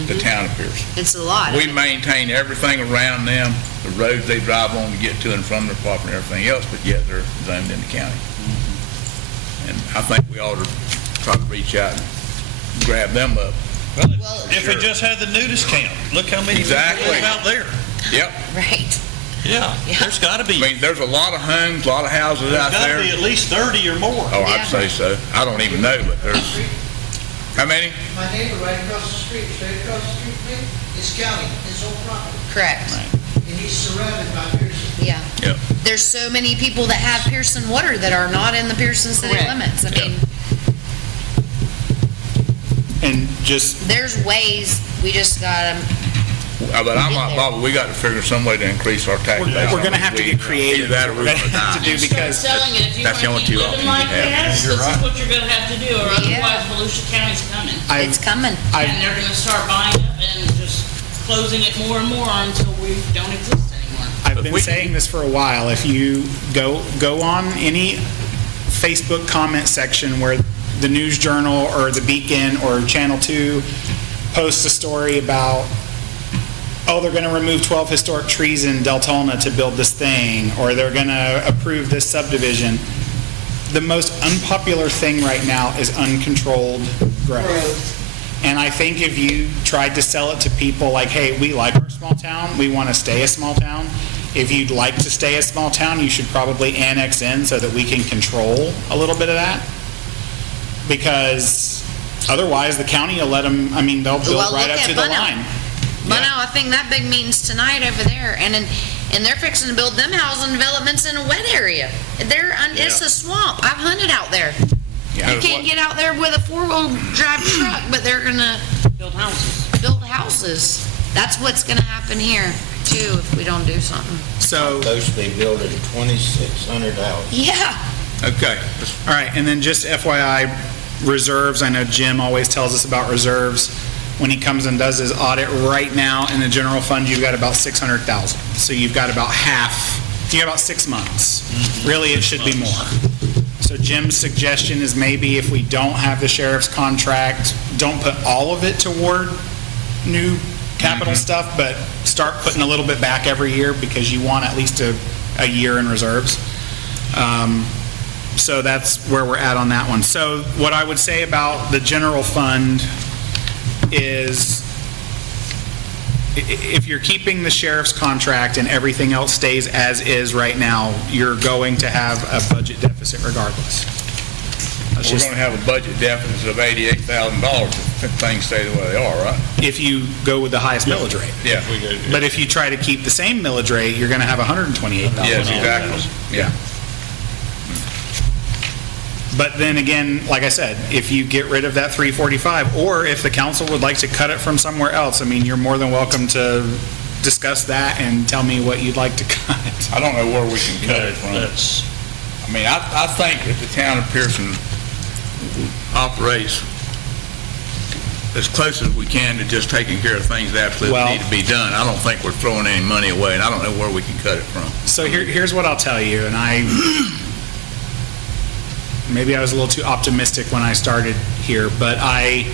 the town of Pierson. It's a lot. We maintain everything around them, the roads they drive on to get to and from their property and everything else, but yet they're zoned in the county. And I think we ought to try to reach out and grab them up. Well, if we just had the nudist camp, look how many people live out there. Yep. Right. Yeah, there's got to be. There's a lot of homes, a lot of houses out there. There's got to be at least 30 or more. Oh, I'd say so. I don't even know, but there's. How many? My neighbor right across the street, straight across the street from me, is county, his whole property. Correct. And he's surrounded by Pierson. Yeah. Yep. There's so many people that have Pierson water that are not in the Pierson city Correct. limits. and just there's ways, we just gotta. But I'm like Bobby, we got to figure some way to increase our tax base. we're going to have to get creative. Either that or we're going to die. to do because Selling it, if you that's want the to only keep two living like options you this, this is what you're gonna have to do, or Yeah. otherwise Volusia County's coming. It's coming. And they're gonna start buying up and just closing it more and more until we don't exist anymore. I've been we- saying this for a while. If you go on any Facebook comment section where the News Journal or the Beacon or Channel 2 posts a story about, oh, they're going to remove 12 historic trees in Deltona to build this thing, or they're going to approve this subdivision, the most unpopular thing right now is uncontrolled growth. And I think if you tried to sell it to people like, hey, we like our small town, we want to stay a small town, if you'd like to stay a small town, you should probably annex in so that we can control a little bit of that. Because otherwise, the county will let them, I mean, they'll build Well, right look up at to the Bono. line. But no, I think that big meeting's tonight over there, and they're fixing to build them housing developments in a wet area. It's a swamp. I've hunted out there. Yeah. You can't get out there with a four-wheel drive truck, but they're gonna Build houses. build houses. That's what's gonna happen here too if we don't do something. So, Supposed to be building 2,600 houses. Yeah. Okay, all right, and then just FYI, reserves, I know Jim always tells us about reserves. When he comes and does his audit right now in the general fund, you've got about 600,000. So you've got about half, you got about 6 months. Really, it should be more. So Jim's suggestion is maybe if we don't have the sheriff's contract, don't put all of it toward new capital stuff, but start putting a little bit back every year because you want at least a year in reserves. So that's where we're at on that one. So what I would say about the general fund is if you're keeping the sheriff's contract and everything else stays as is right now, you're going to have a budget deficit regardless. That's we're just, going to have a budget deficit of $88,000 if things stay the way they are, right? if you go with the highest millage rate. Yeah. But if you try to keep the same millage rate, you're going to have $128,000. Yes, exactly. Yeah. But then again, like I said, if you get rid of that 345, or if the council would like to cut it from somewhere else, I mean, you're more than welcome to discuss that and tell me what you'd like to cut. I don't know where we can cut it from. That's, I mean, I think that the town of Pierson operates as close as we can to just taking care of things that absolutely Well- need to be done. I don't think we're throwing any money away, and I don't know where we can cut it from. So here's what I'll tell you, and maybe I was a little too optimistic when I started here, but I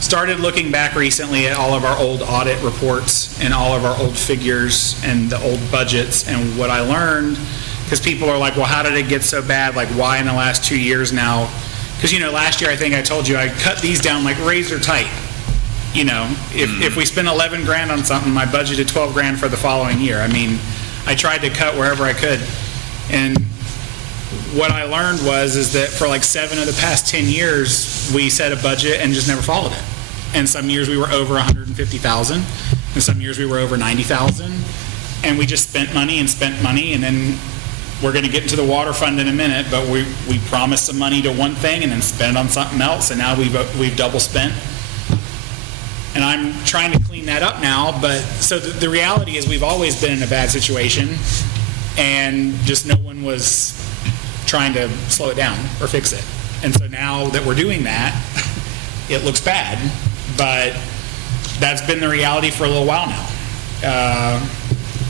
started looking back recently at all of our old audit reports and all of our old figures and the old budgets, and what I learned, because people are like, well, how did it get so bad? Like, why in the last 2 years now? Because, last year I think I told you I cut these down like razor tight. If we spent 11 grand on something, I budgeted 12 grand for the following year. I mean, I tried to cut wherever I could. And what I learned is that for like 7 of the past 10 years, we set a budget and just never followed it. And some years we were over 150,000, and some years we were over 90,000, and we just spent money, and then we're going to get into the water fund in a minute, but we promised some money to one thing and then spent it on something else, and now we've double spent. And I'm trying to clean that up now, but so the reality is we've always been in a bad situation, and just no one was trying to slow it down or fix it. And so now that we're doing that, it looks bad, but that's been the reality for a little while now.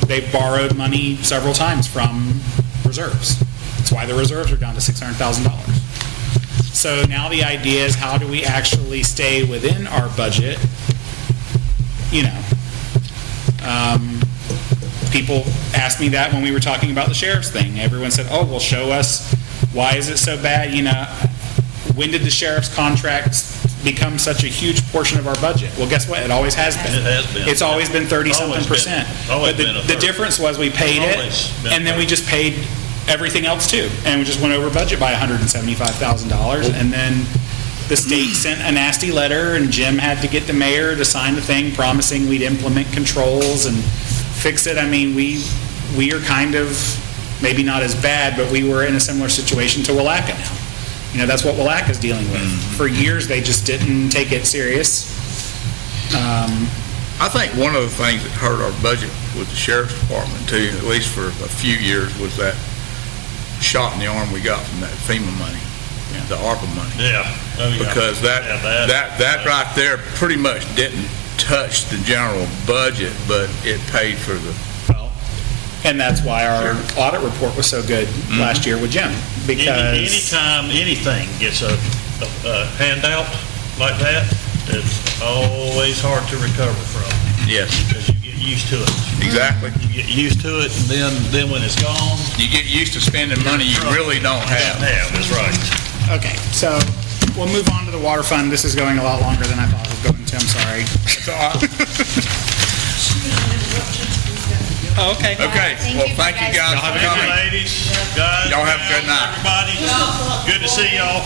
They've borrowed money several times from reserves. That's why the reserves are down to $600,000. So now the idea is, how do we actually stay within our budget? People asked me that when we were talking about the sheriff's thing. Everyone said, oh, well, show us, why is it so bad? When did the sheriff's contracts become such a huge portion of our budget? Well, guess what? It always has been. It has been. It's always been 30-something Always been. percent. Always But been a the third. difference was we paid Always it, been and then we third. just paid everything else too. And we just went over budget by $175,000. And then the state sent a nasty letter, and Jim had to get the mayor to sign the thing promising we'd implement controls and fix it. I mean, we are kind of, maybe not as bad, but we were in a similar situation to Willaca now. That's what Willaca's dealing with. For years, they just didn't take it serious. I think one of the things that hurt our budget with the sheriff's department too, at least for a few years, was that shot in the arm we got from that FEMA money, the ARPA money. yeah. Oh, yeah. Because that right there pretty much didn't touch the general budget, but it paid for the, Well, And that's why our audit report was so good last year with Jim, because Anytime anything gets a handout like that, it's always hard to recover from, Yes, because you get used to it. exactly. You get used to it, and then when it's gone, You get used to spending money you really don't have. that's right. okay, so we'll move on to the water fund. This is going a lot longer than I thought it was going to, I'm sorry. So, Oh, okay. okay, well, thank you guys for Thank you, coming. ladies, guys. Y'all have a good night. Everybody, good to see y'all.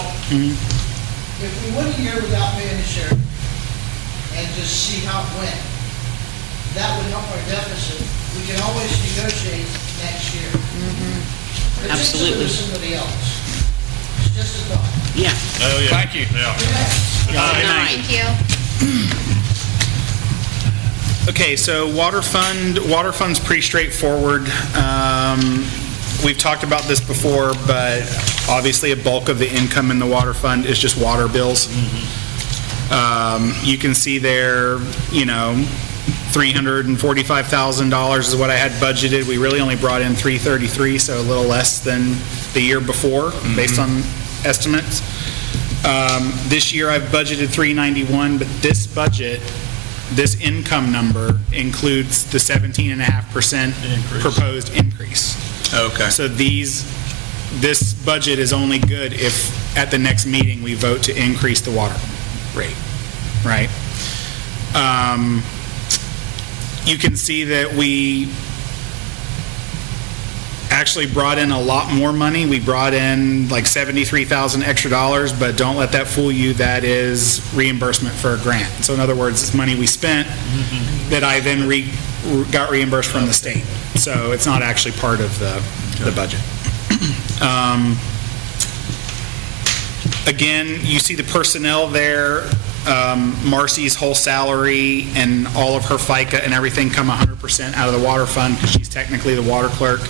If we went a year without paying the sheriff and just see how it went, that would help our deficit. We can always negotiate next year. Absolutely. Particularly with somebody else. It's just a thought. Yeah. Oh, yeah. Thank you. Yeah. Good night. Thank you. Okay, so water fund's pretty straightforward. We've talked about this before, but obviously a bulk of the income in the water fund is just water bills. You can see there, $345,000 is what I had budgeted. We really only brought in $333, so a little less than the year before, based on estimates. This year I've budgeted $391, but this budget, this income number includes the 17.5% proposed increase. Okay. So this budget is only good if at the next meeting we vote to increase the water rate, right? You can see that we actually brought in a lot more money. We brought in like $73,000 extra dollars, but don't let that fool you. That is reimbursement for a grant. So in other words, it's money we spent that I then got reimbursed from the state. So it's not actually part of the budget. Again, you see the personnel there. Marcy's whole salary and all of her FICA and everything come 100% out of the water fund because she's technically the water clerk.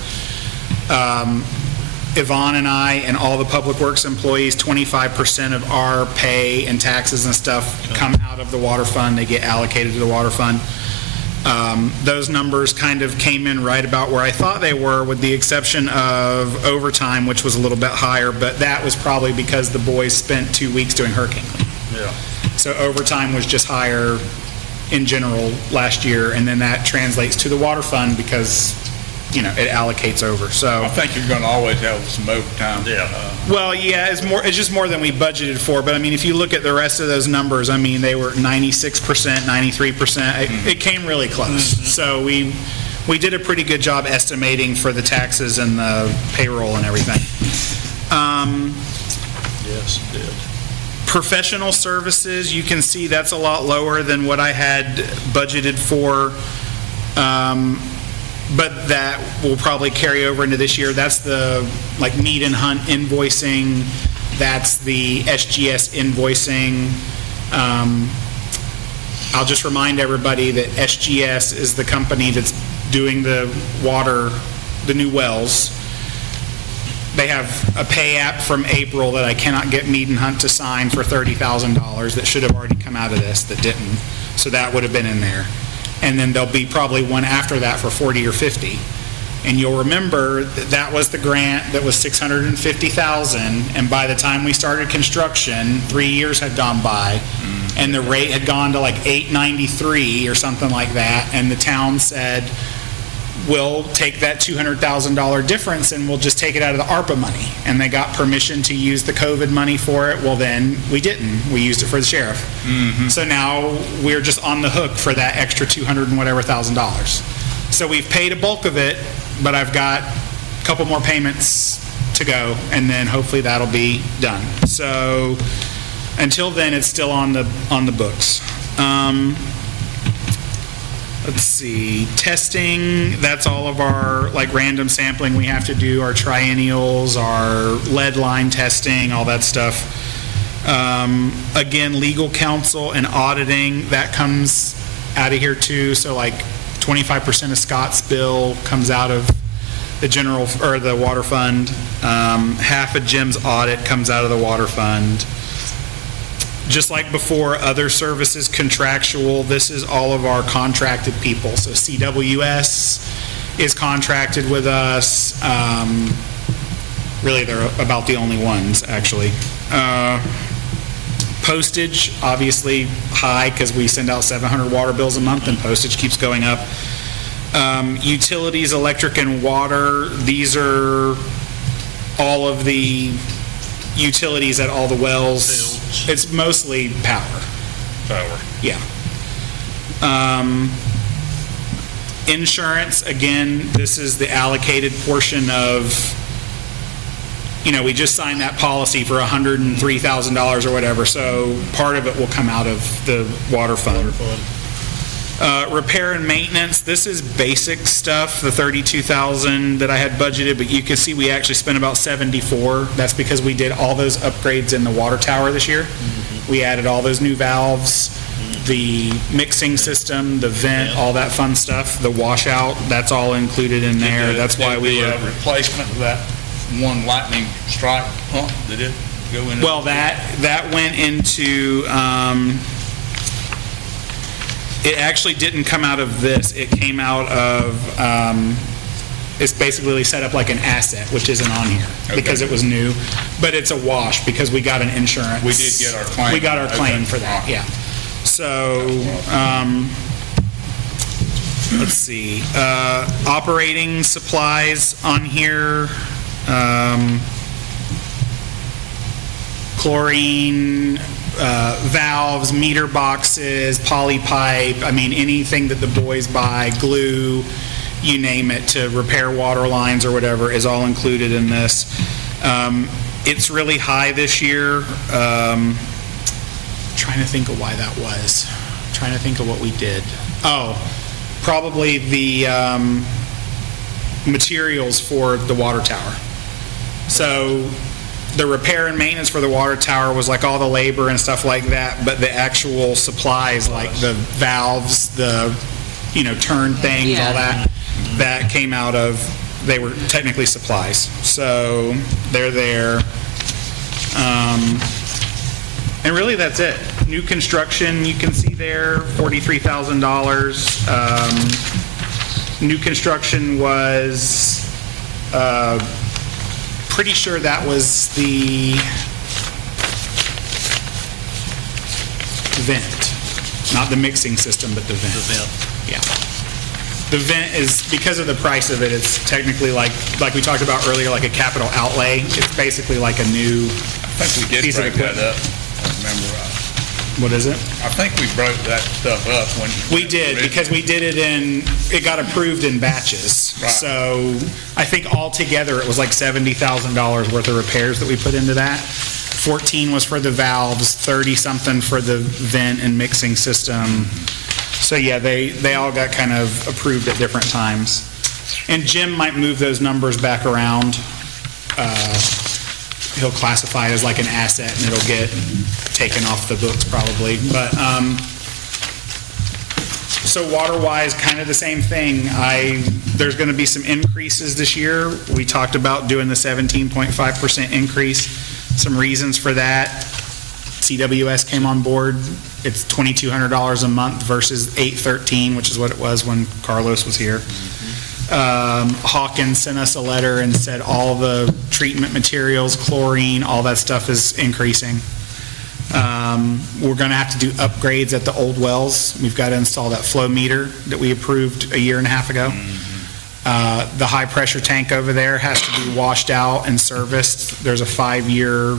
Yvonne and I and all the public works employees, 25% of our pay and taxes and stuff come out of the water fund. They get allocated to the water fund. Those numbers kind of came in right about where I thought they were, with the exception of overtime, which was a little bit higher, but that was probably because the boys spent 2 weeks doing hurricane. Yeah. So overtime was just higher in general last year, and then that translates to the water fund because, it allocates over, so. I think you're gonna always have some overtime. Yeah. Well, yeah, it's just more than we budgeted for, but I mean, if you look at the rest of those numbers, I mean, they were 96%, 93%, it came really close. So we did a pretty good job estimating for the taxes and the payroll and everything. Yes, it did. Professional services, you can see that's a lot lower than what I had budgeted for, but that will probably carry over into this year. That's the meat and hunt invoicing, that's the SGS invoicing. I'll just remind everybody that SGS is the company that's doing the water, the new wells. They have a pay app from April that I cannot get Mead and Hunt to sign for $30,000 that should have already come out of this that didn't. So that would have been in there. And then there'll be probably one after that for 40 or 50. And you'll remember that was the grant that was $650,000. And by the time we started construction, 3 years had gone by. And the rate had gone to like $893 or something like that. And the town said, we'll take that $200,000 difference and we'll just take it out of the ARPA money. And they got permission to use the COVID money for it. Well, then we didn't. We used it for the sheriff. So now we're just on the hook for that extra $200 and whatever thousand. So we've paid a bulk of it, but I've got a couple more payments to go, and then hopefully that'll be done. So until then, it's still on the books. Let's see, testing, that's all of our random sampling we have to do, our triennials, our lead line testing, all that stuff. Again, legal counsel and auditing, that comes out of here too. So 25% of Scott's bill comes out of the general, or the water fund. Half of Jim's audit comes out of the water fund. Just like before, other services contractual, this is all of our contracted people. So CWS is contracted with us. Really, they're about the only ones, actually. Postage, obviously high because we send out 700 water bills a month and postage keeps going up. Utilities, electric and water, these are all of the utilities at all the wells. Bills. It's mostly power. Power. Yeah. Insurance, again, this is the allocated portion of, we just signed that policy for $103,000 or whatever, so part of it will come out of the water fund. Repair and maintenance, this is basic stuff, the $32,000 that I had budgeted, but you can see we actually spent about $74,000. That's because we did all those upgrades in the water tower this year. We added all those new valves, the mixing system, the vent, all that fun stuff, the washout, that's all included in there. That's why we Did were... the replacement of that one lightning strike pump, did it go in? Well, that went into, it actually didn't come out of this. It came out of, it's basically set up like an asset, which isn't on here because it was new, but it's a wash because we got an insurance. We did get our claim. We got our claim Okay. for that, yeah. So, let's see, operating supplies on here, chlorine, valves, meter boxes, poly pipe, anything that the boys buy, glue, you name it, to repair water lines or whatever is all included in this. It's really high this year. Trying to think of why that was. Trying to think of what we did. Oh, probably the materials for the water tower. So the repair and maintenance for the water tower was like all the labor and stuff like that, but the actual supplies like the valves, the turn things, all that came out of, they were technically supplies. So they're there. And really, that's it. New construction, you can see there, $43,000. New construction was, pretty sure that was the vent. Not the mixing system, but the vent. The vent. Yeah. The vent is, because of the price of it, it's technically like we talked about earlier, like a capital outlay. It's basically like a new I think we did piece of break that equipment. up, if I remember right. What is it? I think we broke that stuff up when. We did, because we did it it got approved in batches. Right. So I think altogether it was like $70,000 worth of repairs that we put into that. 14 was for the valves, 30-something for the vent and mixing system. So yeah, they all got kind of approved at different times. And Jim might move those numbers back around. He'll classify it as like an asset and it'll get taken off the books probably. But, so water-wise, kind of the same thing. There's going to be some increases this year. We talked about doing the 17.5% increase. Some reasons for that. CWS came on board. It's $2,200 a month versus $813, which is what it was when Carlos was here. Hawkins sent us a letter and said all the treatment materials, chlorine, all that stuff is increasing. We're going to have to do upgrades at the old wells. We've got to install that flow meter that we approved a year and a half ago. The high pressure tank over there has to be washed out and serviced. There's a 5-year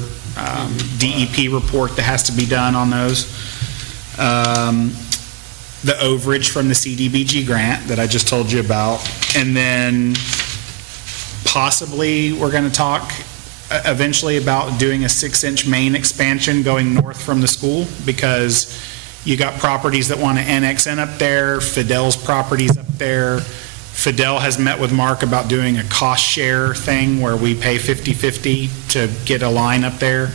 DEP report that has to be done on those. The overage from the CDBG grant that I just told you about. And then possibly we're going to talk eventually about doing a 6-inch main expansion going north from the school, because you got properties that want to annex in up there, Fidel's properties up there. Fidel has met with Mark about doing a cost share thing where we pay 50-50 to get a line up there.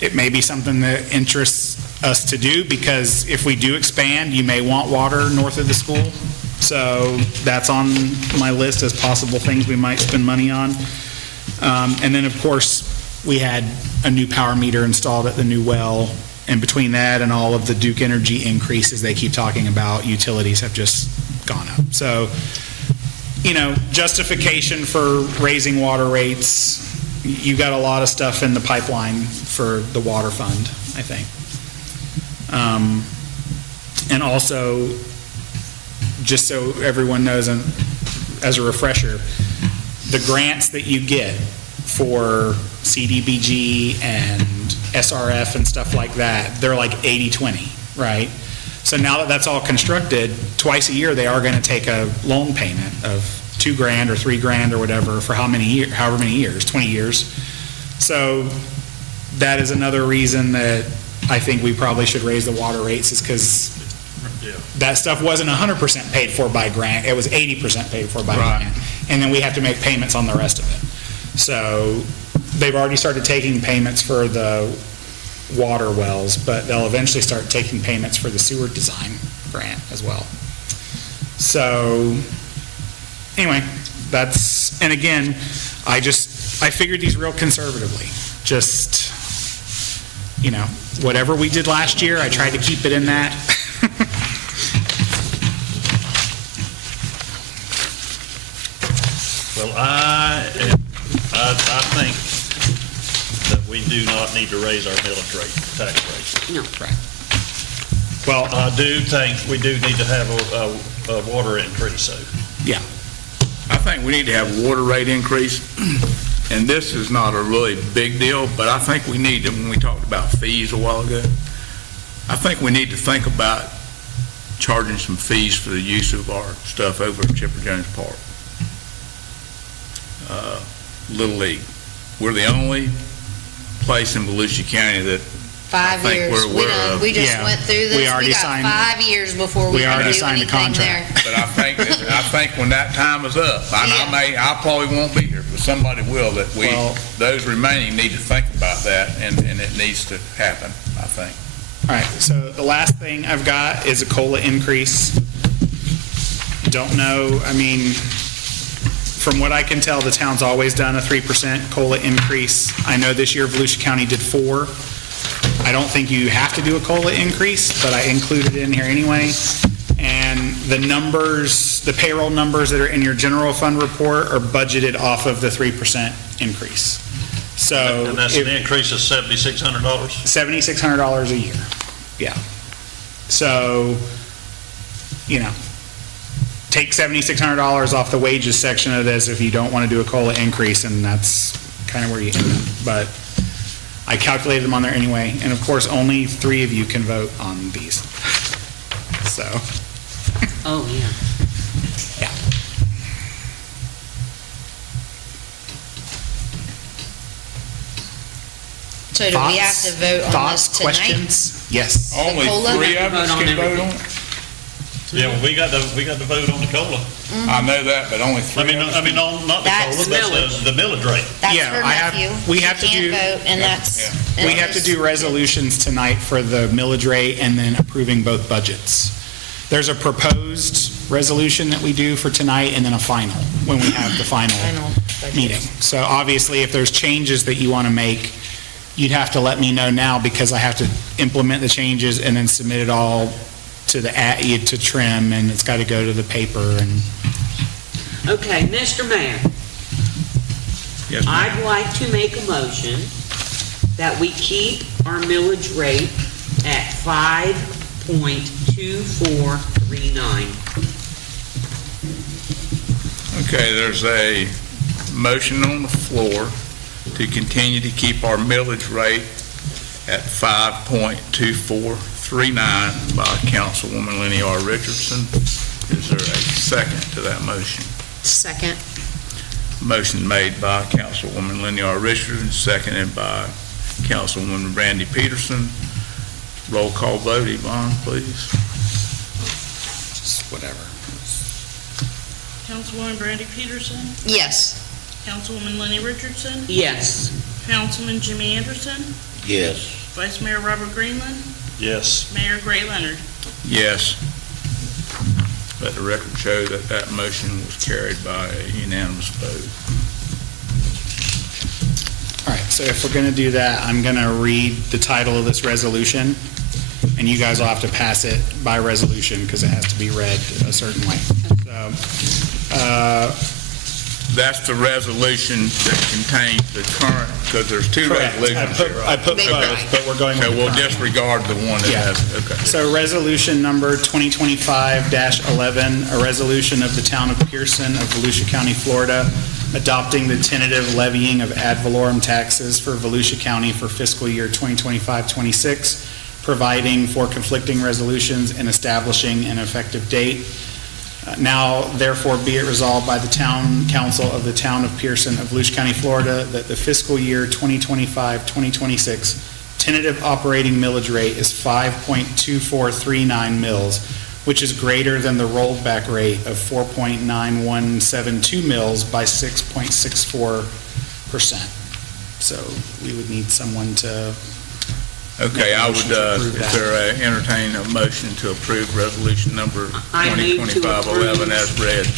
It may be something that interests us to do, because if we do expand, you may want water north of the school. So that's on my list as possible things we might spend money on. And then, of course, we had a new power meter installed at the new well. And between that and all of the Duke Energy increases they keep talking about, utilities have just gone up. So justification for raising water rates. You got a lot of stuff in the pipeline for the water fund, I think. And also, just so everyone knows, and as a refresher, the grants that you get for CDBG and SRF and stuff like that, they're like 80-20, right? So now that that's all constructed, twice a year they are going to take a loan payment of $2,000 or $3,000 or whatever for however many years, 20 years. So that is another reason that I think we probably should raise the water rates, is because that stuff wasn't 100% paid for by grant. It was 80% paid for by grant. And then we have to make payments on the rest of it. So they've already started taking payments for the water wells, but they'll eventually start taking payments for the sewer design grant as well. So anyway, and again, I figured these real conservatively. Just, whatever we did last year, I tried to keep it in that. Well, I think that we do not need to raise our millage rate, tax rate. No. Right. Well, I do think we do need to have a water increase, so. yeah. I think we need to have a water rate increase, and this is not a really big deal, but I think we need to, when we talked about fees a while ago, I think we need to think about charging some fees for the use of our stuff over at Chipper Jones Park. Little League. We're the only place in Volusia County that 5 think years. we're We just Yeah. went through this. We already got signed- 5 years before we we already can do signed a anything there. contract. But I think when that time is up, I probably won't be here, but somebody will, that those remaining need to think about that, and it needs to happen, I think. All right, so the last thing I've got is a COLA increase. Don't know, from what I can tell, the town's always done a 3% COLA increase. I know this year Volusia County did 4. I don't think you have to do a COLA increase, but I included it in here anyway. And the numbers, the payroll numbers that are in your general fund report are budgeted off of the 3% increase. So And that's an increase of $7,600? $7,600 a year, yeah. So, take $7,600 off the wages section of this if you don't want to do a COLA increase, and that's kind of where you end up. But I calculated them on there anyway, and of course, only 3 of you can vote on these. So, Oh, yeah. yeah. So do we have to vote on Thoughts, this tonight? questions? Yes. Only COLA? 3 of us Vote on can vote everything. on it? Yeah, well, we got to vote on the COLA. I know that, but only 3 of us. Not the That's COLA, but the millage rate. That's Yeah, her I have- nephew. we She have to do- can't vote, and that's. We have to do resolutions tonight for the millage rate and then approving both budgets. There's a proposed resolution that we do for tonight and then a final, when we have the final Final budget. meeting. So obviously, if there's changes that you want to make, you'd have to let me know now, because I have to implement the changes and then submit it all to to trim, and it's got to go to the paper. And Okay, Mr. Mayor, Yes, ma'am. I'd like to make a motion that we keep our millage rate at 5.2439. Okay, there's a motion on the floor to continue to keep our millage rate at 5.2439 by Councilwoman Lenny R. Richardson. Is there a second to that motion? Second. Motion made by Councilwoman Lenny R. Richardson, seconded by Councilwoman Brandy Pierson. Roll call vote, Yvonne, please. just whatever. Councilwoman Brandy Peterson, Yes. Councilwoman Lenny Richardson, Yes. Councilman Jimmy Anderson, Yes. Vice Mayor Robert Greenland, Yes. Mayor Gray Leonard. Yes. Let the record show that that motion was carried by a unanimous vote. All right, so if we're going to do that, I'm going to read the title of this resolution, and you guys will have to pass it by resolution because it has to be read a certain way. So, That's the resolution that contains the current, because there's two Correct. resolutions here, I right? put They- both, but we're going with So the we'll current. disregard the one that Yeah. has, okay. So resolution number 2025-11, a resolution of the town of Pierson of Volusia County, Florida, adopting the tentative levying of ad valorem taxes for Volusia County for fiscal year 2025-26, providing for conflicting resolutions and establishing an effective date. Now, therefore, be it resolved by the town council of the town of Pierson of Volusia County, Florida, that the fiscal year 2025-2026 tentative operating millage rate is 5.2439 mils, which is greater than the rolled back rate of 4.9172 mils by 6.64%. So we would need someone to, Okay, I would, Motion to approve is that. there entertain a motion to approve resolution number I move to 2025-11 as read?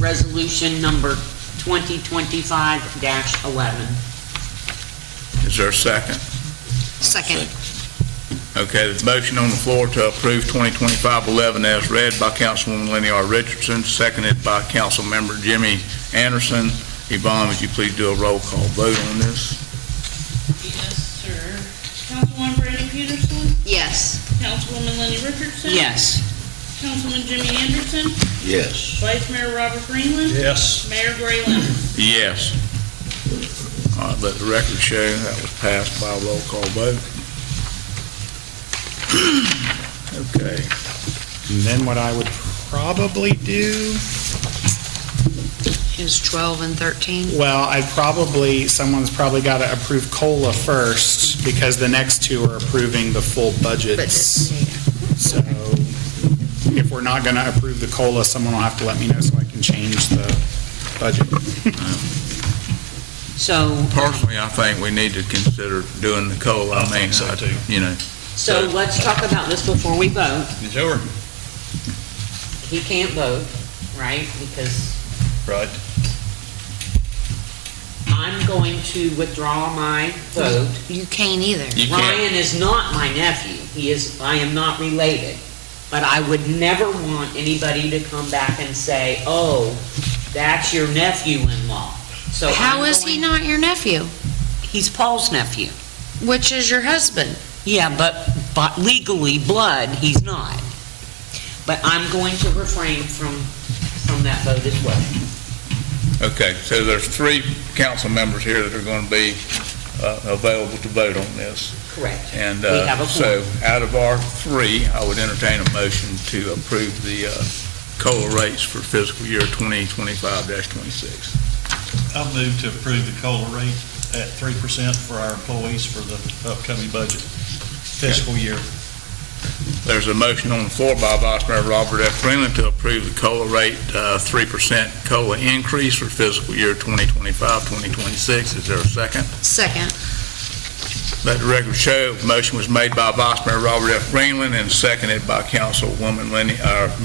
Resolution number 2025-11. Is there a second? Second. Okay, there's a motion on the floor to approve 2025-11 as read by Councilwoman Lenny R. Richardson, seconded by Councilmember Jimmy Anderson. Yvonne, would you please do a roll call vote on this? Yes, sir. Councilwoman Brandy Peterson, Yes. Councilwoman Lenny Richardson. Yes. Councilman Jimmy Anderson, Yes. Vice Mayor Robert Greenland, Yes. Mayor Gray Leonard. Yes. All right, let the record show that was passed by a roll call vote. Okay. and then what I would probably do, Is 12 and 13. well, someone's probably got to approve COLA first, because the next two are approving the full budget. But, So if we're not going to approve the COLA, someone will have to let me know so I can change the budget. So, Personally, I think we need to consider doing the COLA. I think so, too. You know, so let's talk about this before we vote. Sure. He can't vote, right? Because Right. I'm going to withdraw my vote. You can't either. you can't, Ryan is not my nephew. I am not related. But I would never want anybody to come back and say, oh, that's your nephew-in-law. So How I'm is he going- not your nephew? He's Paul's nephew. Which is your husband? Yeah, but legally, blood, he's not. But I'm going to refrain from that vote as well. okay, so there's three council members here that are going to be available to vote on this. Correct. And We have a so out of our three, I would entertain a motion to approve the COLA rates for fiscal year 2025-26. I'll move to approve the COLA rate at 3% for our employees for the upcoming budget fiscal year. There's a motion on the floor by Vice Mayor Robert F. Greenland to approve the COLA rate, 3% COLA increase for fiscal year 2025-2026. Is there a second? Second. Let the record show, the motion was made by Vice Mayor Robert F. Greenland and seconded by Councilwoman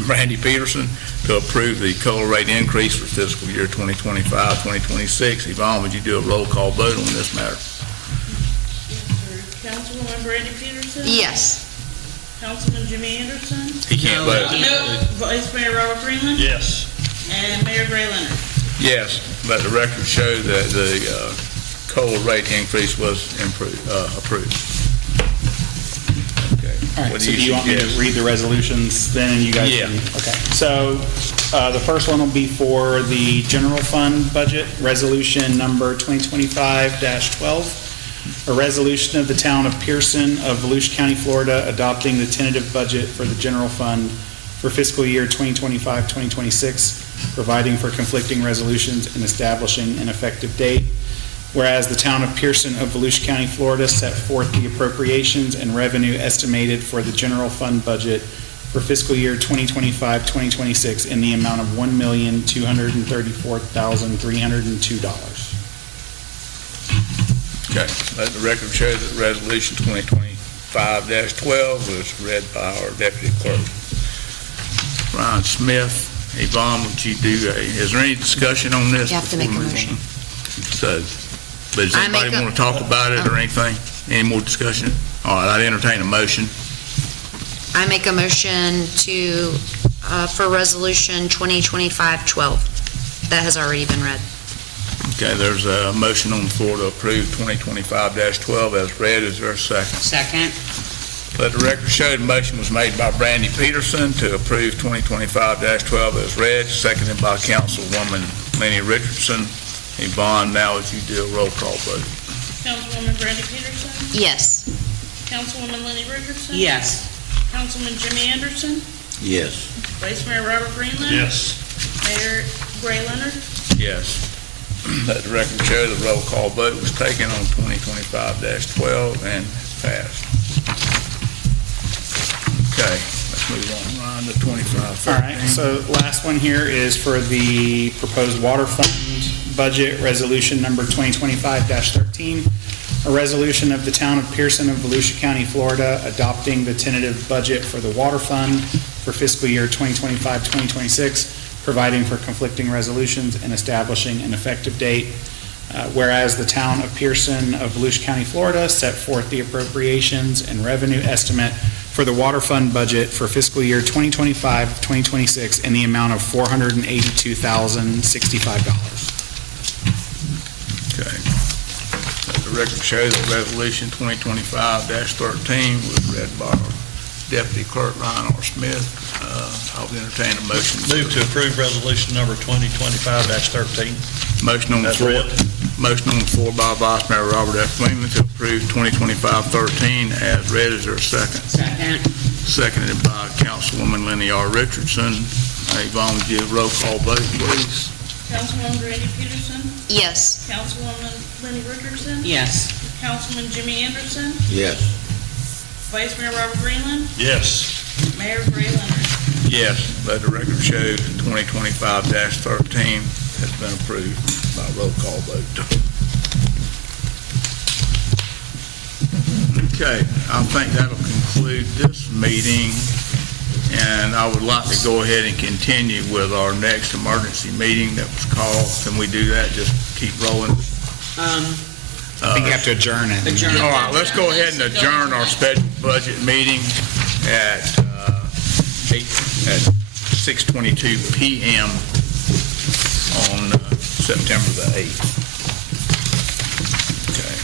Brandy Peterson to approve the COLA rate increase for fiscal year 2025-2026. Yvonne, would you do a roll call vote on this matter? Yes, sir. Councilwoman Brandy Peterson. Yes. Councilman Jimmy Anderson. He can't vote. No, Vice Mayor Robert Greenland. Yes. And Mayor Gray Leonard. Yes, let the record show that the COLA rate increase was approved. Okay. All right, What so do you want me to suggest? read the resolutions then, and you guys Yeah. can? Okay, so the first one will be for the general fund budget, resolution number 2025-12, a resolution of the town of Pierson of Volusia County, Florida, adopting the tentative budget for the general fund for fiscal year 2025-2026, providing for conflicting resolutions and establishing an effective date. Whereas the town of Pierson of Volusia County, Florida set forth the appropriations and revenue estimated for the general fund budget for fiscal year 2025-2026 in the amount of $1,234,302. Okay, let the record show that resolution 2025-12 was read by our deputy clerk. Ryan Smith, Yvonne, would you do is there any discussion on this? You have to make a before we move motion. on? So, but does I anybody make a- want to talk about it or anything? Any more discussion? All right, I'd entertain a motion. I make a motion for resolution 2025-12. That has already been read. Okay, there's a motion on the floor to approve 2025-12 as read. Is there a second? Second. Let the record show the motion was made by Brandy Pierson to approve 2025-12 as read, seconded by Councilwoman Lenny Richardson. Yvonne, now as you do a roll call vote. Councilwoman Brandy Peterson, Yes. Councilwoman Lenny Richardson. Yes. Councilman Jimmy Anderson, Yes. Vice Mayor Robert Greenland. Yes. Mayor Gray Leonard. Yes. Let the record show the roll call vote was taken on 2025-12 and passed. Okay, let's move on, Ron, to 25-13. All right, so last one here is for the proposed water fund budget, resolution number 2025-13, a resolution of the town of Pierson of Volusia County, Florida, adopting the tentative budget for the water fund for fiscal year 2025-2026, providing for conflicting resolutions and establishing an effective date. Whereas the town of Pierson of Volusia County, Florida, set forth the appropriations and revenue estimate for the water fund budget for fiscal year 2025-2026 in the amount of $482,065. Okay. Let the record show that resolution 2025-13 was read by our Deputy Clerk Ryan R. Smith. I'll entertain a motion. Move to approve resolution number 2025-13. Motion on the As floor. read. Motion on the floor by Vice Mayor Robert F. Greenland to approve 2025-13 as read. Is there a second? Second. Seconded by Councilwoman Lenny R. Richardson. Yvonne, would you roll call vote, please? Councilwoman Brandy Peterson, Yes. Councilwoman Lenny Richardson. Yes. Councilman Jimmy Anderson, Yes. Vice Mayor Robert Greenland, Yes. Mayor Gray Leonard. Yes, let the record show 2025-13 has been approved by roll call vote. Okay, I think that'll conclude this meeting, and I would like to go ahead and continue with our next emergency meeting that was called. Can we do that? Just keep rolling? I think you have to adjourn it. Adjourn. All right, let's go ahead and adjourn our special budget meeting at 6:22 PM on September the 8th. Okay.